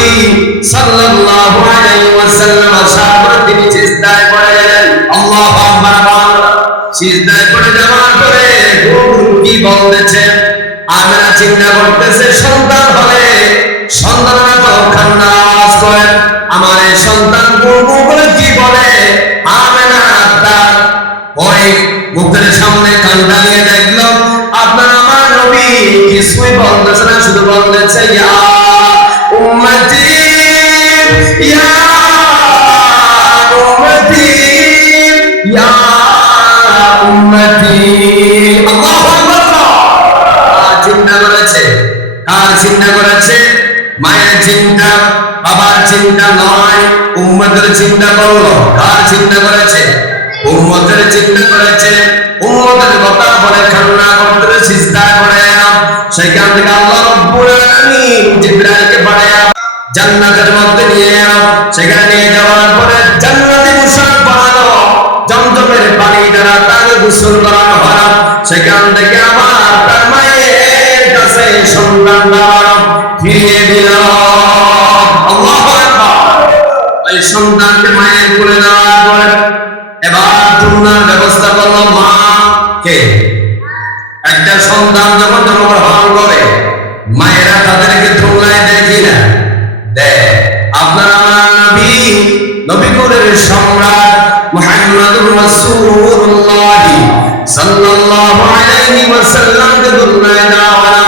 সাল্লাল্লাহু আলাইহি ওয়াসাল্লাম আসার পরে তিনি সিজদায় পড়ে গেলেন। আল্লাহু আকবার। সিজদায় পড়ে যাওয়ার পরে কি বলতেছে? আমরা চিন্তা করতেছে সন্তান হলে সন্তানরা তো কান্না আওয়াজ করে, আমার এই সন্তান গুনগুন করে কি বলে? আমেনা তার ওই মুখের সামনে কান্না নিয়ে দেখলো আপনার আমার নবী কিছুই বলতেছে না, শুধু বলতেছে ইয়া উম্মতি ইয়া উম্মতি ইয়া উম্মতি। আল্লাহু আকবার। চিন্তা করেছে, কার চিন্তা করেছে? মায়ের চিন্তা, বাবার চিন্তা নয়, উম্মতের চিন্তা করলো। কার চিন্তা করেছে? উম্মতের চিন্তা করেছে। উম্মতের কথা বলে কান্না করতে সিজদা করে। সেখান থেকে আল্লাহ রাব্বুল আলামিন জিবরাইলকে পাঠায়া জান্নাতের মধ্যে নিয়ে এলো। সেখানে নিয়ে যাওয়ার পরে জান্নাতি গোসল করানো, জমজমের পানি দ্বারা তাকে গোসল করানো হলো। সেখান থেকে আবার তার মায়ের কাছে সন্তানটা ফিরিয়ে দিল। আল্লাহু আকবার। ওই সন্তানকে মায়ের কোলে নেওয়ার পরে এবার তুলনার ব্যবস্থা করলো মা। কে? একটা সন্তান যখন জন্মগ্রহণ করে মায়েরা তাদেরকে তুলনায় দেখি না, দেয়। আপনার আমার নবী, নবীকুলের সম্রাট মুহাম্মদুর রাসূলুল্লাহ সাল্লাল্লাহু আলাইহি ওয়াসাল্লামকে তুলনায় দেওয়া।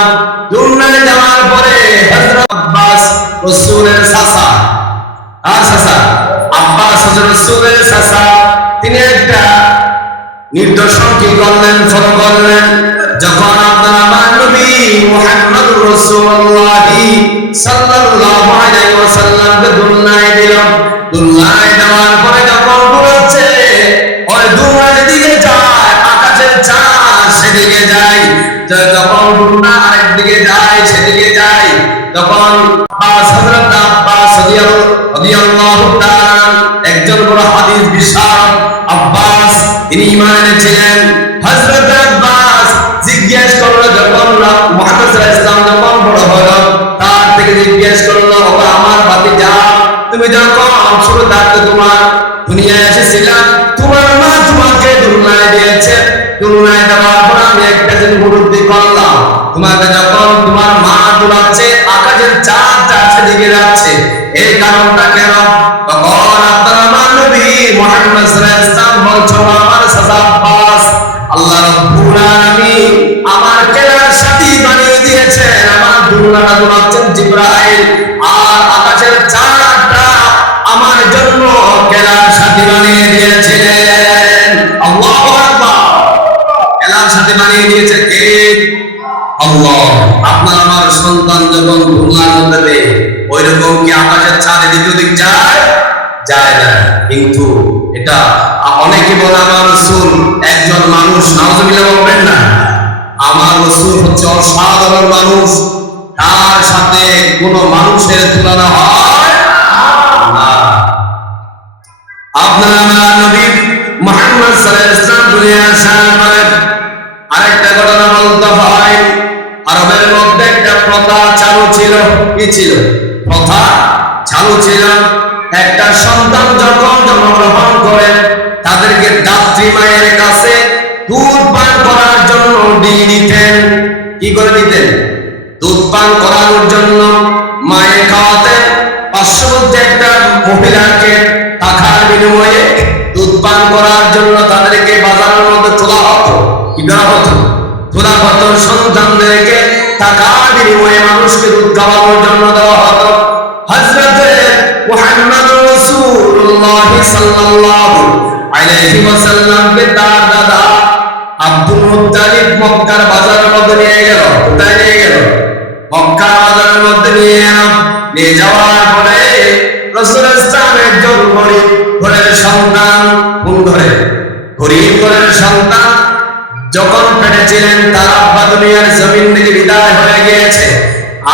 তুলনায় দেওয়ার পরে হযরত আব্বাস রাসূলের চাচা, আর চাচা আব্বাস হযরত রাসূলের চাচা, তিনি একটা নিদর্শন কি করলেন, ফলো করলেন। যখন আপনার আমার নবী মুহাম্মদুর রাসূলুল্লাহ সাল্লাল্লাহু আলাইহি ওয়াসাল্লামকে দুলনায় দিল, দুলনায় দেওয়ার পরে যখন ঘুরছে, ওই দুলনার দিকে যায়, আকাশের চাঁদ সেদিকে যায়। যখন দুলনা আরেক দিকে যায়, সেদিকে যায়। তখন আব্বাস, হযরত আব্বাস রাদিয়াল্লাহু তাআলা, একজন বড় হাদিস বিশারদ আব্বাস, তিনি ঈমান এনেছিলেন। হযরত আব্বাস জিজ্ঞেস করলো, যখন মুহাম্মদ সাল্লাল্লাহু আলাইহি ওয়াসাল্লাম যখন বড় হলো, তার থেকে জিজ্ঞেস করলো, ও আমার ভাতিজা, তুমি যখন ছোট থাকতে তোমার দুনিয়ায় এসেছিলাম, তোমার মা তোমাকে দুলনায় দিয়েছে। দুলনায় দেওয়ার পর আমি একটা জিনিস উপলব্ধি করলাম, তোমাকে যখন তোমার মা দুলাচ্ছে, আকাশের চাঁদ যাচ্ছে দিকে যাচ্ছে। এই কারণটা কেন? তখন আপনার আমার নবী মুহাম্মদ সাল্লাল্লাহু আলাইহি ওয়াসাল্লাম বলছো, আমার চাচা আব্বাস, আল্লাহ রাব্বুল আলামিন আমার কেলার সাথী বানিয়ে দিয়েছেন। আমার দুলনাটা দুলাচ্ছেন জিবরাইল, আর আকাশের চাঁদটা আমার জন্য কেলার সাথী বানিয়ে দিয়েছিলেন। আল্লাহু আকবার। কেলার সাথী বানিয়ে দিয়েছে কে? আল্লাহ। আপনার আমার সন্তান যখন দুলনার মধ্যে দেয়, ওই রকম কি আকাশের চাঁদ এদিক ওদিক যায়? যায় না। কিন্তু এটা অনেকে বলে আমার রাসূল একজন মানুষ, নাউজুবিল্লাহ বলবেন না। আমার রাসূল হচ্ছে অসাধারণ মানুষ, তার সাথে কোনো মানুষের তুলনা হয় না। আপনার আমার নবী মুহাম্মদ সাল্লাল্লাহু আলাইহি ওয়াসাল্লাম দুনিয়ায় আসার পরে আরেকটা ঘটনা বলতে হয়। আরবের মধ্যে একটা প্রথা চালু ছিল। কি ছিল? প্রথা চালু ছিল। একটা সন্তান যখন জন্মগ্রহণ করে, তাদেরকে দাত্রী মায়ের কাছে দুধ পান করার জন্য দিয়ে দিতেন। কি করে দিতেন? দুধ পান করানোর জন্য মায়ে খাওয়াতেন। পার্শ্ববর্তী একটা মহিলাকে টাকার বিনিময়ে দুধ পান করার জন্য তাদেরকে বাজারের মধ্যে তোলা হতো। কি করা হতো? তোলা হতো। সন্তানদেরকে টাকার বিনিময়ে মানুষকে দুধ খাওয়ানোর জন্য দেওয়া হতো। হযরত মুহাম্মদুর রাসূলুল্লাহ সাল্লাল্লাহু আলাইহি ওয়াসাল্লামকে তার দাদা আব্দুল মুত্তালিব মক্কার বাজারের মধ্যে নিয়ে গেল। কোথায় নিয়ে গেল? মক্কার বাজারের মধ্যে নিয়ে এলো। নিয়ে যাওয়ার পরে রাসূল ইসলাম একজন গরীব ঘরের সন্তান। কোন ঘরে? গরীব ঘরের সন্তান। যখন পেটে ছিলেন, তার আব্বা দুনিয়ার জমিন থেকে বিদায় হয়ে গিয়েছে,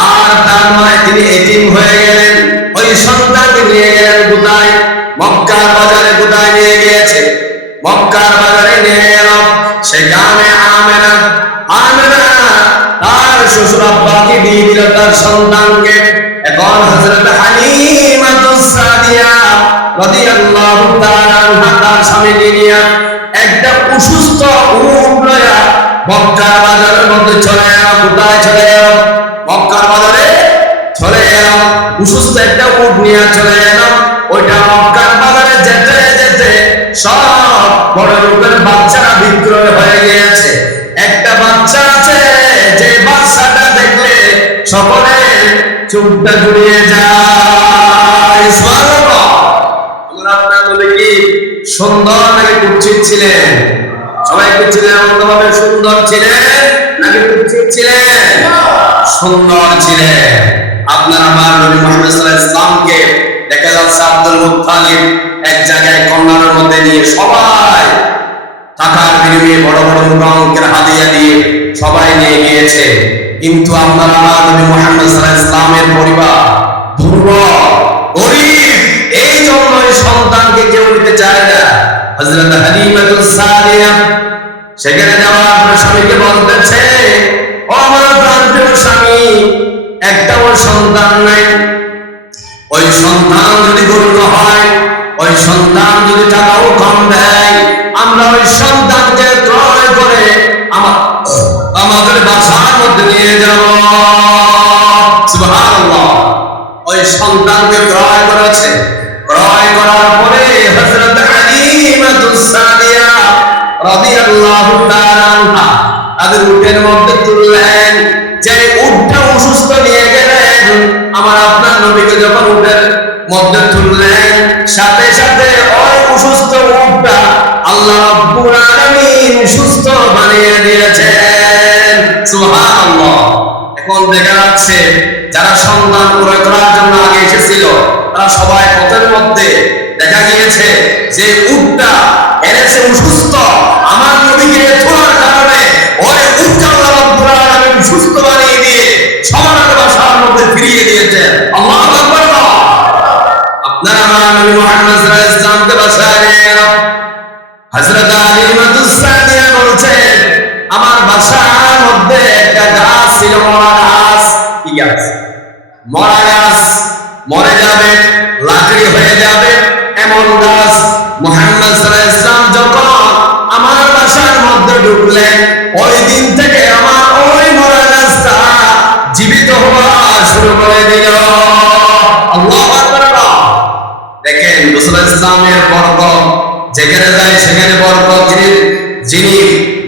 আর তার মায় তিনি এতিম হয়ে গেলেন। ওই সন্তানকে নিয়ে গেলেন কোথায়? মক্কার বাজারে। কোথায় নিয়ে গিয়েছে? মক্কার বাজারে নিয়ে গেল। সেখানে আমেনা তার শ্বশুর আব্বাকে দিয়ে দিল তার সন্তানকে। এখন হযরত হালিমাতুস সাদিয়া রাদিয়াল্লাহু তাআলা আনহা তার স্বামীকে নিয়ে একটা অসুস্থ উট লয়া মক্কার বাজারের মধ্যে চলে এলো। কোথায় চলে এলো? মক্কার বাজারে চলে এলো। অসুস্থ একটা উট নিয়ে চলে এলো। ওইটা মক্কার বাজারে যেতে যেতে সব বড় লোকের বাচ্চারা বিক্রয় হয়ে গিয়েছে। একটা বাচ্চা আছে, যে বাচ্চাটা দেখলে সকলের চোখটা জুড়িয়ে যায়। সুবহানাল্লাহ। আপনার বলে কি সুন্দর নাকি কুৎসিত ছিলেন? সবাই কুৎসিত ভাবে সুন্দর ছিলেন নাকি কুৎসিত ছিলেন? সুন্দর ছিলেন। আপনার আমার নবী মুহাম্মদ সাল্লাল্লাহু আলাইহি ওয়াসাল্লামকে দেখা যাচ্ছে আব্দুল মুত্তালিব এক জায়গায় কর্নারের মধ্যে নিয়ে সবাই টাকার বিনিময়ে বড় বড় মোটা অঙ্কের হাদিয়া দিয়ে সবাই নিয়ে গিয়েছে, কিন্তু আপনার আমার নবী মুহাম্মদ সাল্লাল্লাহু আলাইহি ওয়াসাল্লামের পরিবার দুর্বল গরিব, এই জন্যই সন্তানকে কেউ নিতে চায় না। হযরত হালিমাতুস সাদিয়া সেখানে যাওয়ার পরে স্বামীকে বলতেছে, ও আমার প্রাণপ্রিয় স্বামী, একটাও সন্তান নাই, ওই সন্তান যদি গরিব হয়, ওই সন্তান যদি টাকাও কম দেয়, আমরা ওই সন্তানকে ক্রয় করে আমাদের বাসার মধ্যে নিয়ে যাব। সুবহানাল্লাহ। ওই সন্তানকে ক্রয় করেছে, ক্রয় করার পরে হযরত হালিমাতুস সাদিয়া রাদিয়াল্লাহু তাআলা আনহা তাদের উটের মধ্যে তুললেন। যে উটটা অসুস্থ নিয়ে গেলেন, আমার আপনার নবীকে যখন উটের মধ্যে তুললেন, সাথে সাথে ওই অসুস্থ উটটা আল্লাহ রাব্বুল আলামিন সুস্থ বানিয়ে দিয়েছেন। সুবহানাল্লাহ। এখন দেখা যাচ্ছে যারা সন্তান ক্রয় করার জন্য আগে এসেছিল তারা সবাই পথের মধ্যে দেখা গিয়েছে যে উটটা এনেছে অসুস্থ, আমার নবীকে তোলার কারণে ওই উটটা আল্লাহ রাব্বুল আলামিন সুস্থ বানিয়ে দিয়ে সবার বাসার মধ্যে ফিরিয়ে দিয়েছেন। আল্লাহু আকবার। আপনার আমার নবী মুহাম্মদ সাল্লাল্লাহু আলাইহি ওয়াসাল্লামকে বাসায় নিয়ে গেল। হযরত হালিমাতুস সাদিয়া বলছেন, আমার বাসার মধ্যে একটা গাছ ছিল, মরা গাছ। কি গাছ? মরা গাছ, মরে যাবে, লাকড়ি হয়ে যাবে এমন গাছ। মুহাম্মদ সাল্লাল্লাহু আলাইহি ওয়াসাল্লাম যখন আমার বাসার মধ্যে ঢুকলেন, ওই দিন থেকে আমার ওই মরা গাছটা জীবিত হওয়া শুরু করে দিল। আল্লাহু আকবার। দেখেন রাসূলুল্লাহ ইসলামের বরকত যেখানে যায় সেখানে বরকত যিনি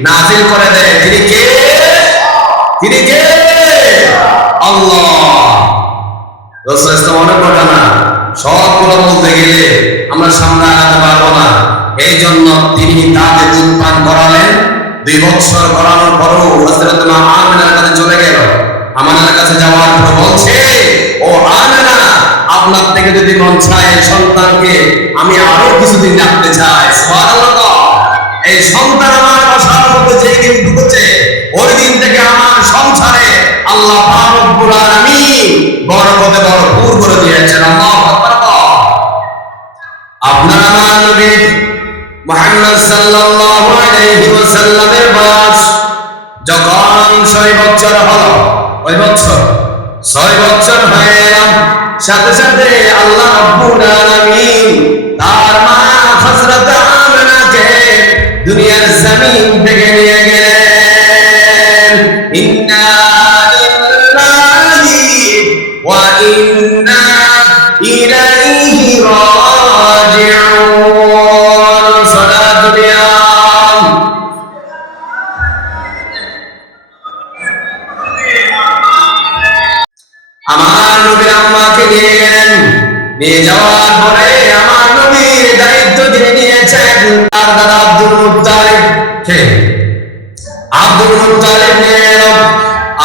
নাযিল করে দেয়, তিনি কে? তিনি কে? আল্লাহ। রাসূলুল্লাহ ইসলাম অনেক ঘটনা, সবগুলো বলতে গেলে আমরা সামনে আগাতে পারবো না। এই জন্য তিনি তাকে দুধ পান করালেন। 2 বছর করানোর পরও হযরত মা আমিনার কাছে চলে গেল। আমিনার কাছে যাওয়ার পর বলছে, ও আমিনা, আপনার থেকে যদি মন চায় এই সন্তানকে আমি আরো কিছুদিন রাখতে চাই। সুবহানাল্লাহ। এই সন্তান আমার বাসার মধ্যে যেই দিন ঢুকেছে, ওই দিন থেকে আমার সংসারে আল্লাহ পাক রব্বুল আলামিন বরকতে ভরপুর করে দিয়েছেন। আল্লাহু আকবার। আপনার আমার নবী মুহাম্মদ সাল্লাল্লাহু আলাইহি ওয়াসাল্লামের বয়স যখন 6 বছর হলো, ওই বছর 6 বছর হয়ে গেল, সাথে সাথে আল্লাহ রাব্বুল আলামিন তার মা হযরত আমিনাকে দুনিয়ার জমিন থেকে নিয়ে গেলেন। ইন্না লিল্লাহি ওয়া ইন্না ইলাইহি রাজিউন। সালাতুল ইয়াম। আমার নবীর আম্মাকে নিয়ে গেলেন। নিয়ে যাওয়ার পরে আমার নবীর দায়িত্ব যিনি নিয়েছেন তার দাদা আব্দুল মুত্তালিব। কে? আব্দুল মুত্তালিব নিয়ে এল।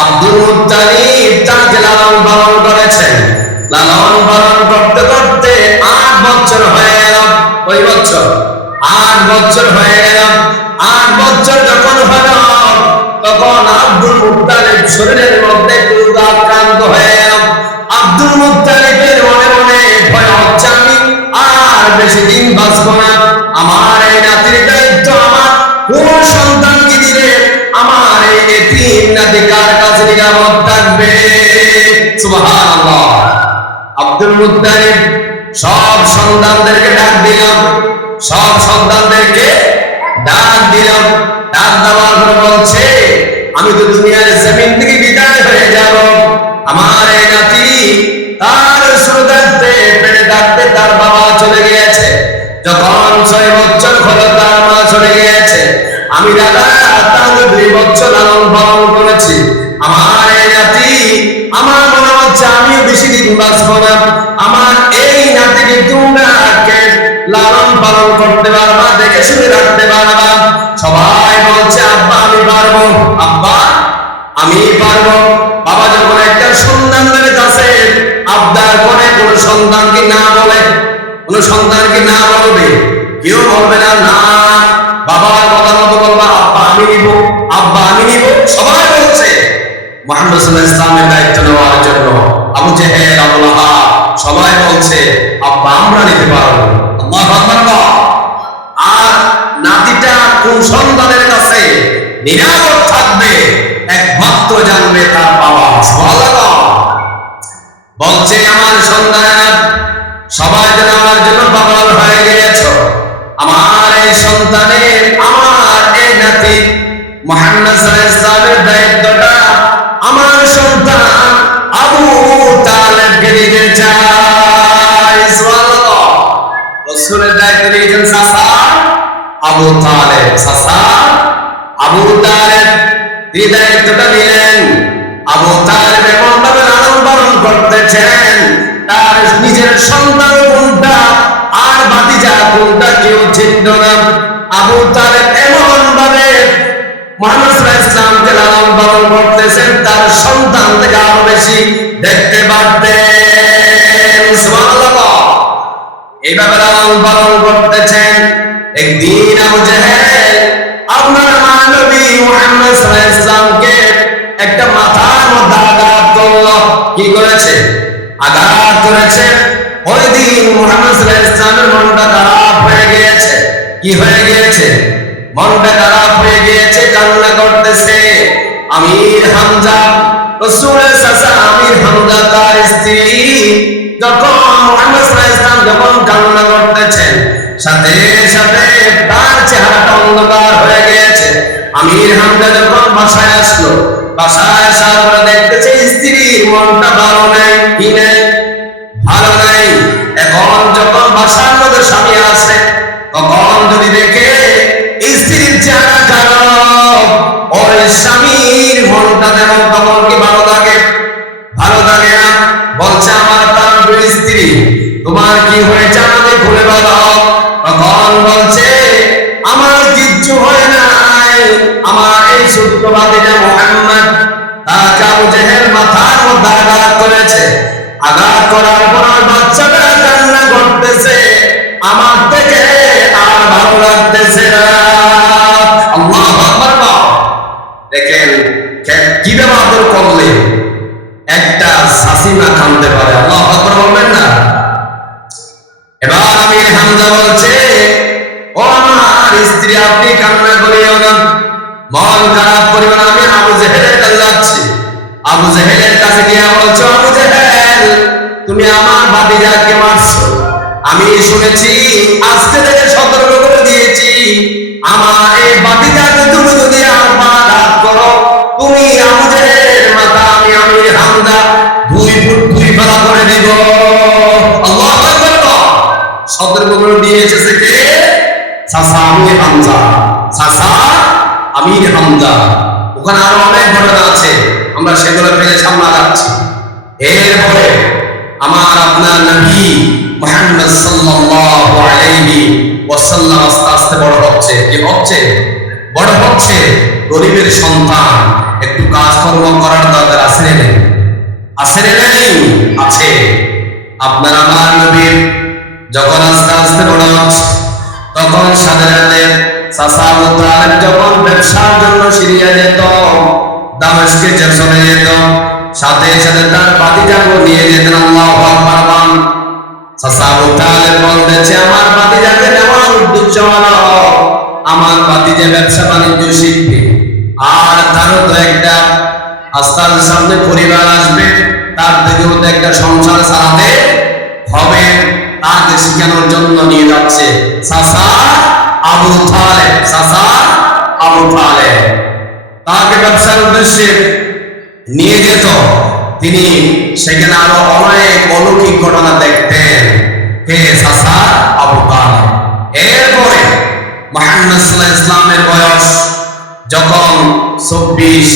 আব্দুল মুত্তালিব তাকে লালন পালন করেছেন। লালন পালন করতে করতে 8 বছর হয়ে গেল। ওই বছর 8 বছর হয়ে গেল। 8 বছর যখন হলো, তখন আব্দুল মুত্তালিব শরীরের মধ্যে একটু আক্রান্ত হয়ে গেল। আব্দুল মুত্তালিবের মনে মনে ভয় হচ্ছে, আমি আর বেশি দিন বাঁচবো না। আমার এই নাতির দায়িত্ব আমার কোন সন্তানকে দিলে আমার এই এতিম নাতি কার কাছে নিরাপদ থাকবে? সুবহানাল্লাহ। আব্দুল মুত্তালিব সব সন্তানদেরকে ডাক দিলাম, সব সন্তানদেরকে ডাক দিলাম। ডাক দেওয়ার পর বলছে, আমি তো দুনিয়ার জমিন থেকে বিদায় হয়ে যাব। আমার এই নাতি তার সুরদাতে পেটে ডাকতে তার বাবা চলে গিয়েছে। যখন 6 বছর হলো তার মা চলে গিয়েছে। আমি দাদা তাকে 2 বছর লালন পালন করেছি। আমার এই নাতি, আমার মনে হচ্ছে আমিও বেশি দিন বাঁচবো না। আমার এই নাতিকে তোমরা লালন পালন করতে পারবা, দেখে শুনে রাখতে পারবা। সবাই বলছে, আব্বা আমি পারবো, আব্বা আমি পারবো। বাবা যখন একটা সন্তানের কাছে সন্তান কি না বলে? কোন সন্তান কি না বলবে? কেউ বলবে না না বাবার কথা মতো বলবা, আব্বা আমি নিব, আব্বা আমি নিব। সবাই বলছে মুহাম্মদ সাল্লাল্লাহু আলাইহি ওয়াসাল্লামের দায়িত্ব নেওয়ার জন্য। আবু জেহেল, আবু লাহাব সবাই বলছে আব্বা আমরা নিতে পারবো। আল্লাহু আকবার। আর নাতিটা কোন সন্তানের কাছে নিরাপদ থাকবে একমাত্র জানবে তার বাবা। সুবহানাল্লাহ। বলছে আমার সন্তান সবাই যেন আমার জন্য পাগল হয়ে গিয়েছো, আমার এই সন্তানের, আমার এই নাতি মুহাম্মদ সাল্লাল্লাহু আলাইহি ওয়াসাল্লামের দায়িত্বটা আমার সন্তান আবু তালেবকে দিতে চাই। সুবহানাল্লাহ। রাসূলের দায়িত্ব দিয়েছেন চাচা আবু তালেব। চাচা আবু তালেব এই দায়িত্বটা নিলেন। আবু তালেব এমন ভাবে লালন পালন করতেছেন, তার নিজের সন্তান কোনটা আর ভাতিজা কোনটা কেউ চিনত না। আবু তালেব এমন ভাবে মুহাম্মদ সাল্লাল্লাহু আলাইহি ওয়াসাল্লামকে লালন পালন করতেছেন, তার সন্তান থেকে আরো বেশি দেখতে পারতেন। সুবহানাল্লাহ। এইভাবে লালন পালন করতেছেন। একদিন আবু জেহেল আপনার নবী মুহাম্মদ সাল্লাল্লাহু আলাইহি ওয়াসাল্লামকে একটা মাথার মধ্যে আঘাত করলো। কি করেছে? আঘাত করেছে। ওই দিন মুহাম্মদ সাল্লাল্লাহু আলাইহি ওয়াসাল্লামের মনটা খারাপ হয়ে গিয়েছে। কি হয়ে গিয়েছে? মনটা খারাপ হয়ে গিয়েছে, কান্না করতেছে। আমির হামজা, রাসূলের চাচা আমির হামজা তার স্ত্রী যখন মুহাম্মদ সাল্লাল্লাহু আলাইহি ওয়াসাল্লাম যখন কান্না করতেছেন, সাথে সাথে তার চেহারাটা অন্ধকার হয়ে গিয়েছে। আমির হামজা যখন বাসায় আসলো, বাসায় আসার পরে দেখতেছে স্ত্রীর মনটা ভালো নাই। কি নেই? ভালো নাই। এখন যখন বাসার মধ্যে স্বামী আসে, তখন যদি দেখে স্ত্রীর চেহারা খারাপ, ওই স্বামীর মনটা যেমন তখন কি ভালো লাগে? ভালো লাগে না। বলছে আমার প্রাণ স্ত্রী তোমার কি হয়েছে আমাকে খুলে বলো। তখন বলছে আমার কিচ্ছু হয় নাই, আমার এই ছোট্ট ভাতিজা মুহাম্মদ তাকে আবু জেহেল মাথার মধ্যে আঘাত করেছে। আঘাত করার পর বাচ্চাটা কান্না করতেছে, আমার থেকে আর ভালো লাগতেছে না। আল্লাহু আকবার। দেখেন কিভাবে আদর করলে একটা শাসিমা কাঁদতে পারে। আল্লাহু আকবার বলবেন না? এবার আমির হামজা বলছে ও আমার স্ত্রী আপনি কান্না করিও না, মন খারাপ করিও না, আমি আবু জেহেলের কাছে যাচ্ছি। আবু জেহেলের কাছে গিয়ে বলছো আবু জেহেল তুমি আমার ভাতিজাকে মারছো, আমি শুনেছি আজকে থেকে সতর্ক করে দিয়েছি আমার এই ভাতিজাকে তুমি যদি আর আঘাত করো, তুমি আবু জেহেলের মাথা আমি আমির হামজা 2 ফুট 2 ফেলা করে দিব। আল্লাহু আকবার। সতর্ক করে দিয়ে এসেছে কে? চাচা আমির হামজা। চাচা আমির হামজা। ওখানে আরো অনেক ঘটনা আছে, আমরা সেগুলো ফেলে সামনে আগাচ্ছি। এরপরে আমার আপনার নবী মুহাম্মদ সাল্লাল্লাহু আলাইহি ওয়াসাল্লাম আস্তে আস্তে বড় হচ্ছে। কি হচ্ছে? বড় হচ্ছে। গরিবের সন্তান, একটু কাজকর্ম করার দরকার আছে না নেই? আছে না নেই? আছে। আপনার আমার নবীর যখন আস্তে আস্তে বড় হচ্ছে, তখন সাধারণত চাচা আবু তালেব যখন ব্যবসার জন্য সিরিয়া যেত, দামেস্কে চলে যেত, সাথে সাথে তার ভাতিজাকে নিয়ে যেতেন। আল্লাহু আকবার। চাচা আবু তালেব বলতেছে আমার ভাতিজাকে নেওয়ার উদ্দেশ্য হলো আমার ভাতিজা ব্যবসা বাণিজ্য শিখবে, আর তারও তো একটা আস্তার সামনে পরিবার আসবে, তার থেকেও তো একটা সংসার চালাতে হবে, তাকে শেখানোর জন্য নিয়ে যাচ্ছে চাচা আবু তালেব। চাচা আবু তালেব তাকে ব্যবসার উদ্দেশ্যে নিয়ে যেত। তিনি সেখানে আরো অনেক অলৌকিক ঘটনা দেখতেন। কে? চাচা আবু তালেব। এরপরে মুহাম্মদ সাল্লাল্লাহু আলাইহি ওয়াসাল্লামের বয়স যখন 24,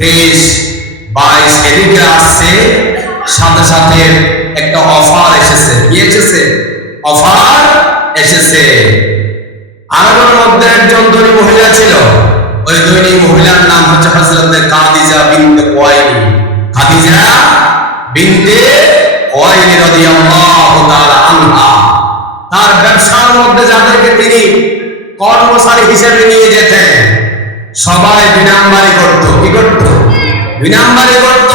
23, 22 এদিকে আসছে, সাথে সাথে একটা অফার এসেছে। কি এসেছে? অফার এসেছে। আরবের মধ্যে একজন ধনী মহিলা ছিল। ওই ধনী মহিলার নাম হচ্ছে হযরত খাদিজা বিনতে খুয়াইলিদ। খাদিজা বিনতে খুয়াইলিদ জুবাইর রাদিয়াল্লাহু তাআলা আনহা তার ব্যবসার মধ্যে যাদেরকে তিনি কর্মচারী হিসেবে নিয়ে যেতেন সবাই বিনাম্বারি করত। কি করত? বিনাম্বারি করত।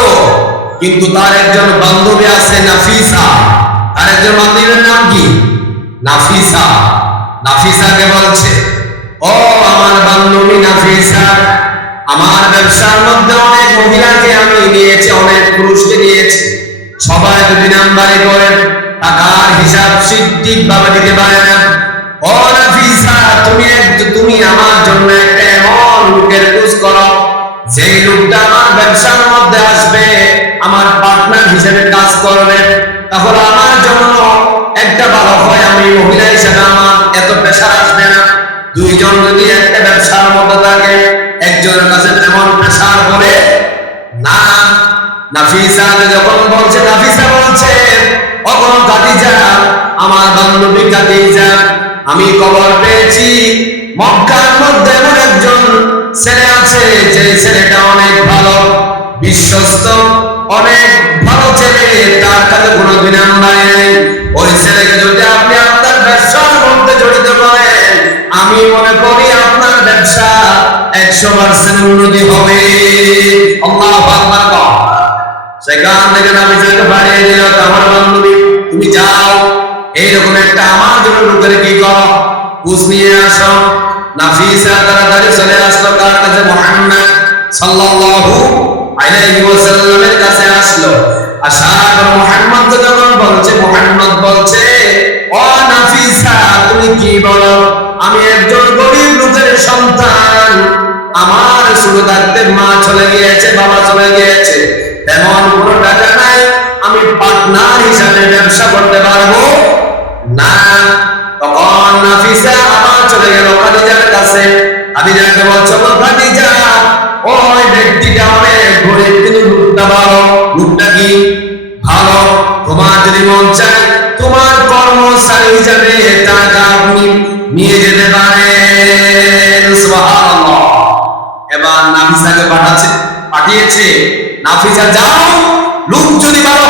কিন্তু তার একজন বান্ধবী আছে নাফিসা, তার একজন বান্ধবীর নাম কি? নাফিসা। নাফিসাকে বলছে, ও আমার বান্ধবী নাফিসা, আমার ব্যবসার মধ্যে অনেক মহিলাকে আমি নিয়েছি, অনেক পুরুষকে নিয়েছি, সবাই তো বিনাম্বারি করে, টাকার হিসাব ঠিকভাবে দিতে পারে না। ও নাফিসা, তুমি আমার জন্য একটা এমন লোকের খোঁজ করো যেই লোকটা আমার ব্যবসার মধ্যে আসবে, আমার পার্টনার হিসেবে কাজ করবে, তাহলে আমার জন্য একটা ভালো হয়, আমি মহিলা হিসেবে আমার এত প্রেশার আসবে না। দুইজন যদি একটা ব্যবসার মধ্যে থাকে, একজনের কাছে তেমন প্রেশার পড়ে না। নাফিসা যখন বলছে, নাফিসা বলছে, ওগো খাদিজা, আমার বান্ধবী খাদিজা, আমি খবর পেয়েছি মক্কার মধ্যে এমন একজন ছেলে আছে, যে ছেলেটা অনেক ভালো, বিশ্বস্ত, অনেক ভালো ছেলে, তার কাছে কোনো বিনাম্বারি নেই। ওই ছেলেকে যদি আপনি আপনার ব্যবসার মধ্যে জড়িত করেন, আমি মনে করি আপনার ব্যবসা 100% উন্নতি হবে। আল্লাহু আকবার। সেখান থেকে নাফিসাকে বাড়িয়ে দিল, আমার বান্ধবী তুমি যাও, এইরকম একটা আমার জন্য লোকের কি করো, খোঁজ নিয়ে আসো। নাফিসা তাড়াতাড়ি চলে আসলো কার কাছে? মুহাম্মদ সাল্লাল্লাহু আলাইহি ওয়াসাল্লামের কাছে আসলো। আসার পর মুহাম্মদ যখন বলছে, মুহাম্মদ বলছে, ও নাফিসা, তুমি কি বলো? আমি একজন গরিব লোকের সন্তান, আমার শুধু থাকতে মা চলে গিয়েছে, বাবা চলে গিয়েছে, তেমন কোনো টাকা নাই, আমি পার্টনার হিসাবে ব্যবসা করতে পারবো না। তখন নাফিসা আবার চলে গেল খাদিজার কাছে। খাদিজাকে বলছে, খাদিজা, ওই ব্যক্তিটা অনেক গরিব, কিন্তু লোকটা ভালো। লোকটা কি ভালো? তোমার যদি মন চায়, তোমার কর্মচারী হিসাবে টাকা আপনি নিয়ে যেতে পারেন। সুবহানাল্লাহ। এবার নাফিসাকে পাঠিয়েছে, নাফিসা যাও, লোক যদি ভালো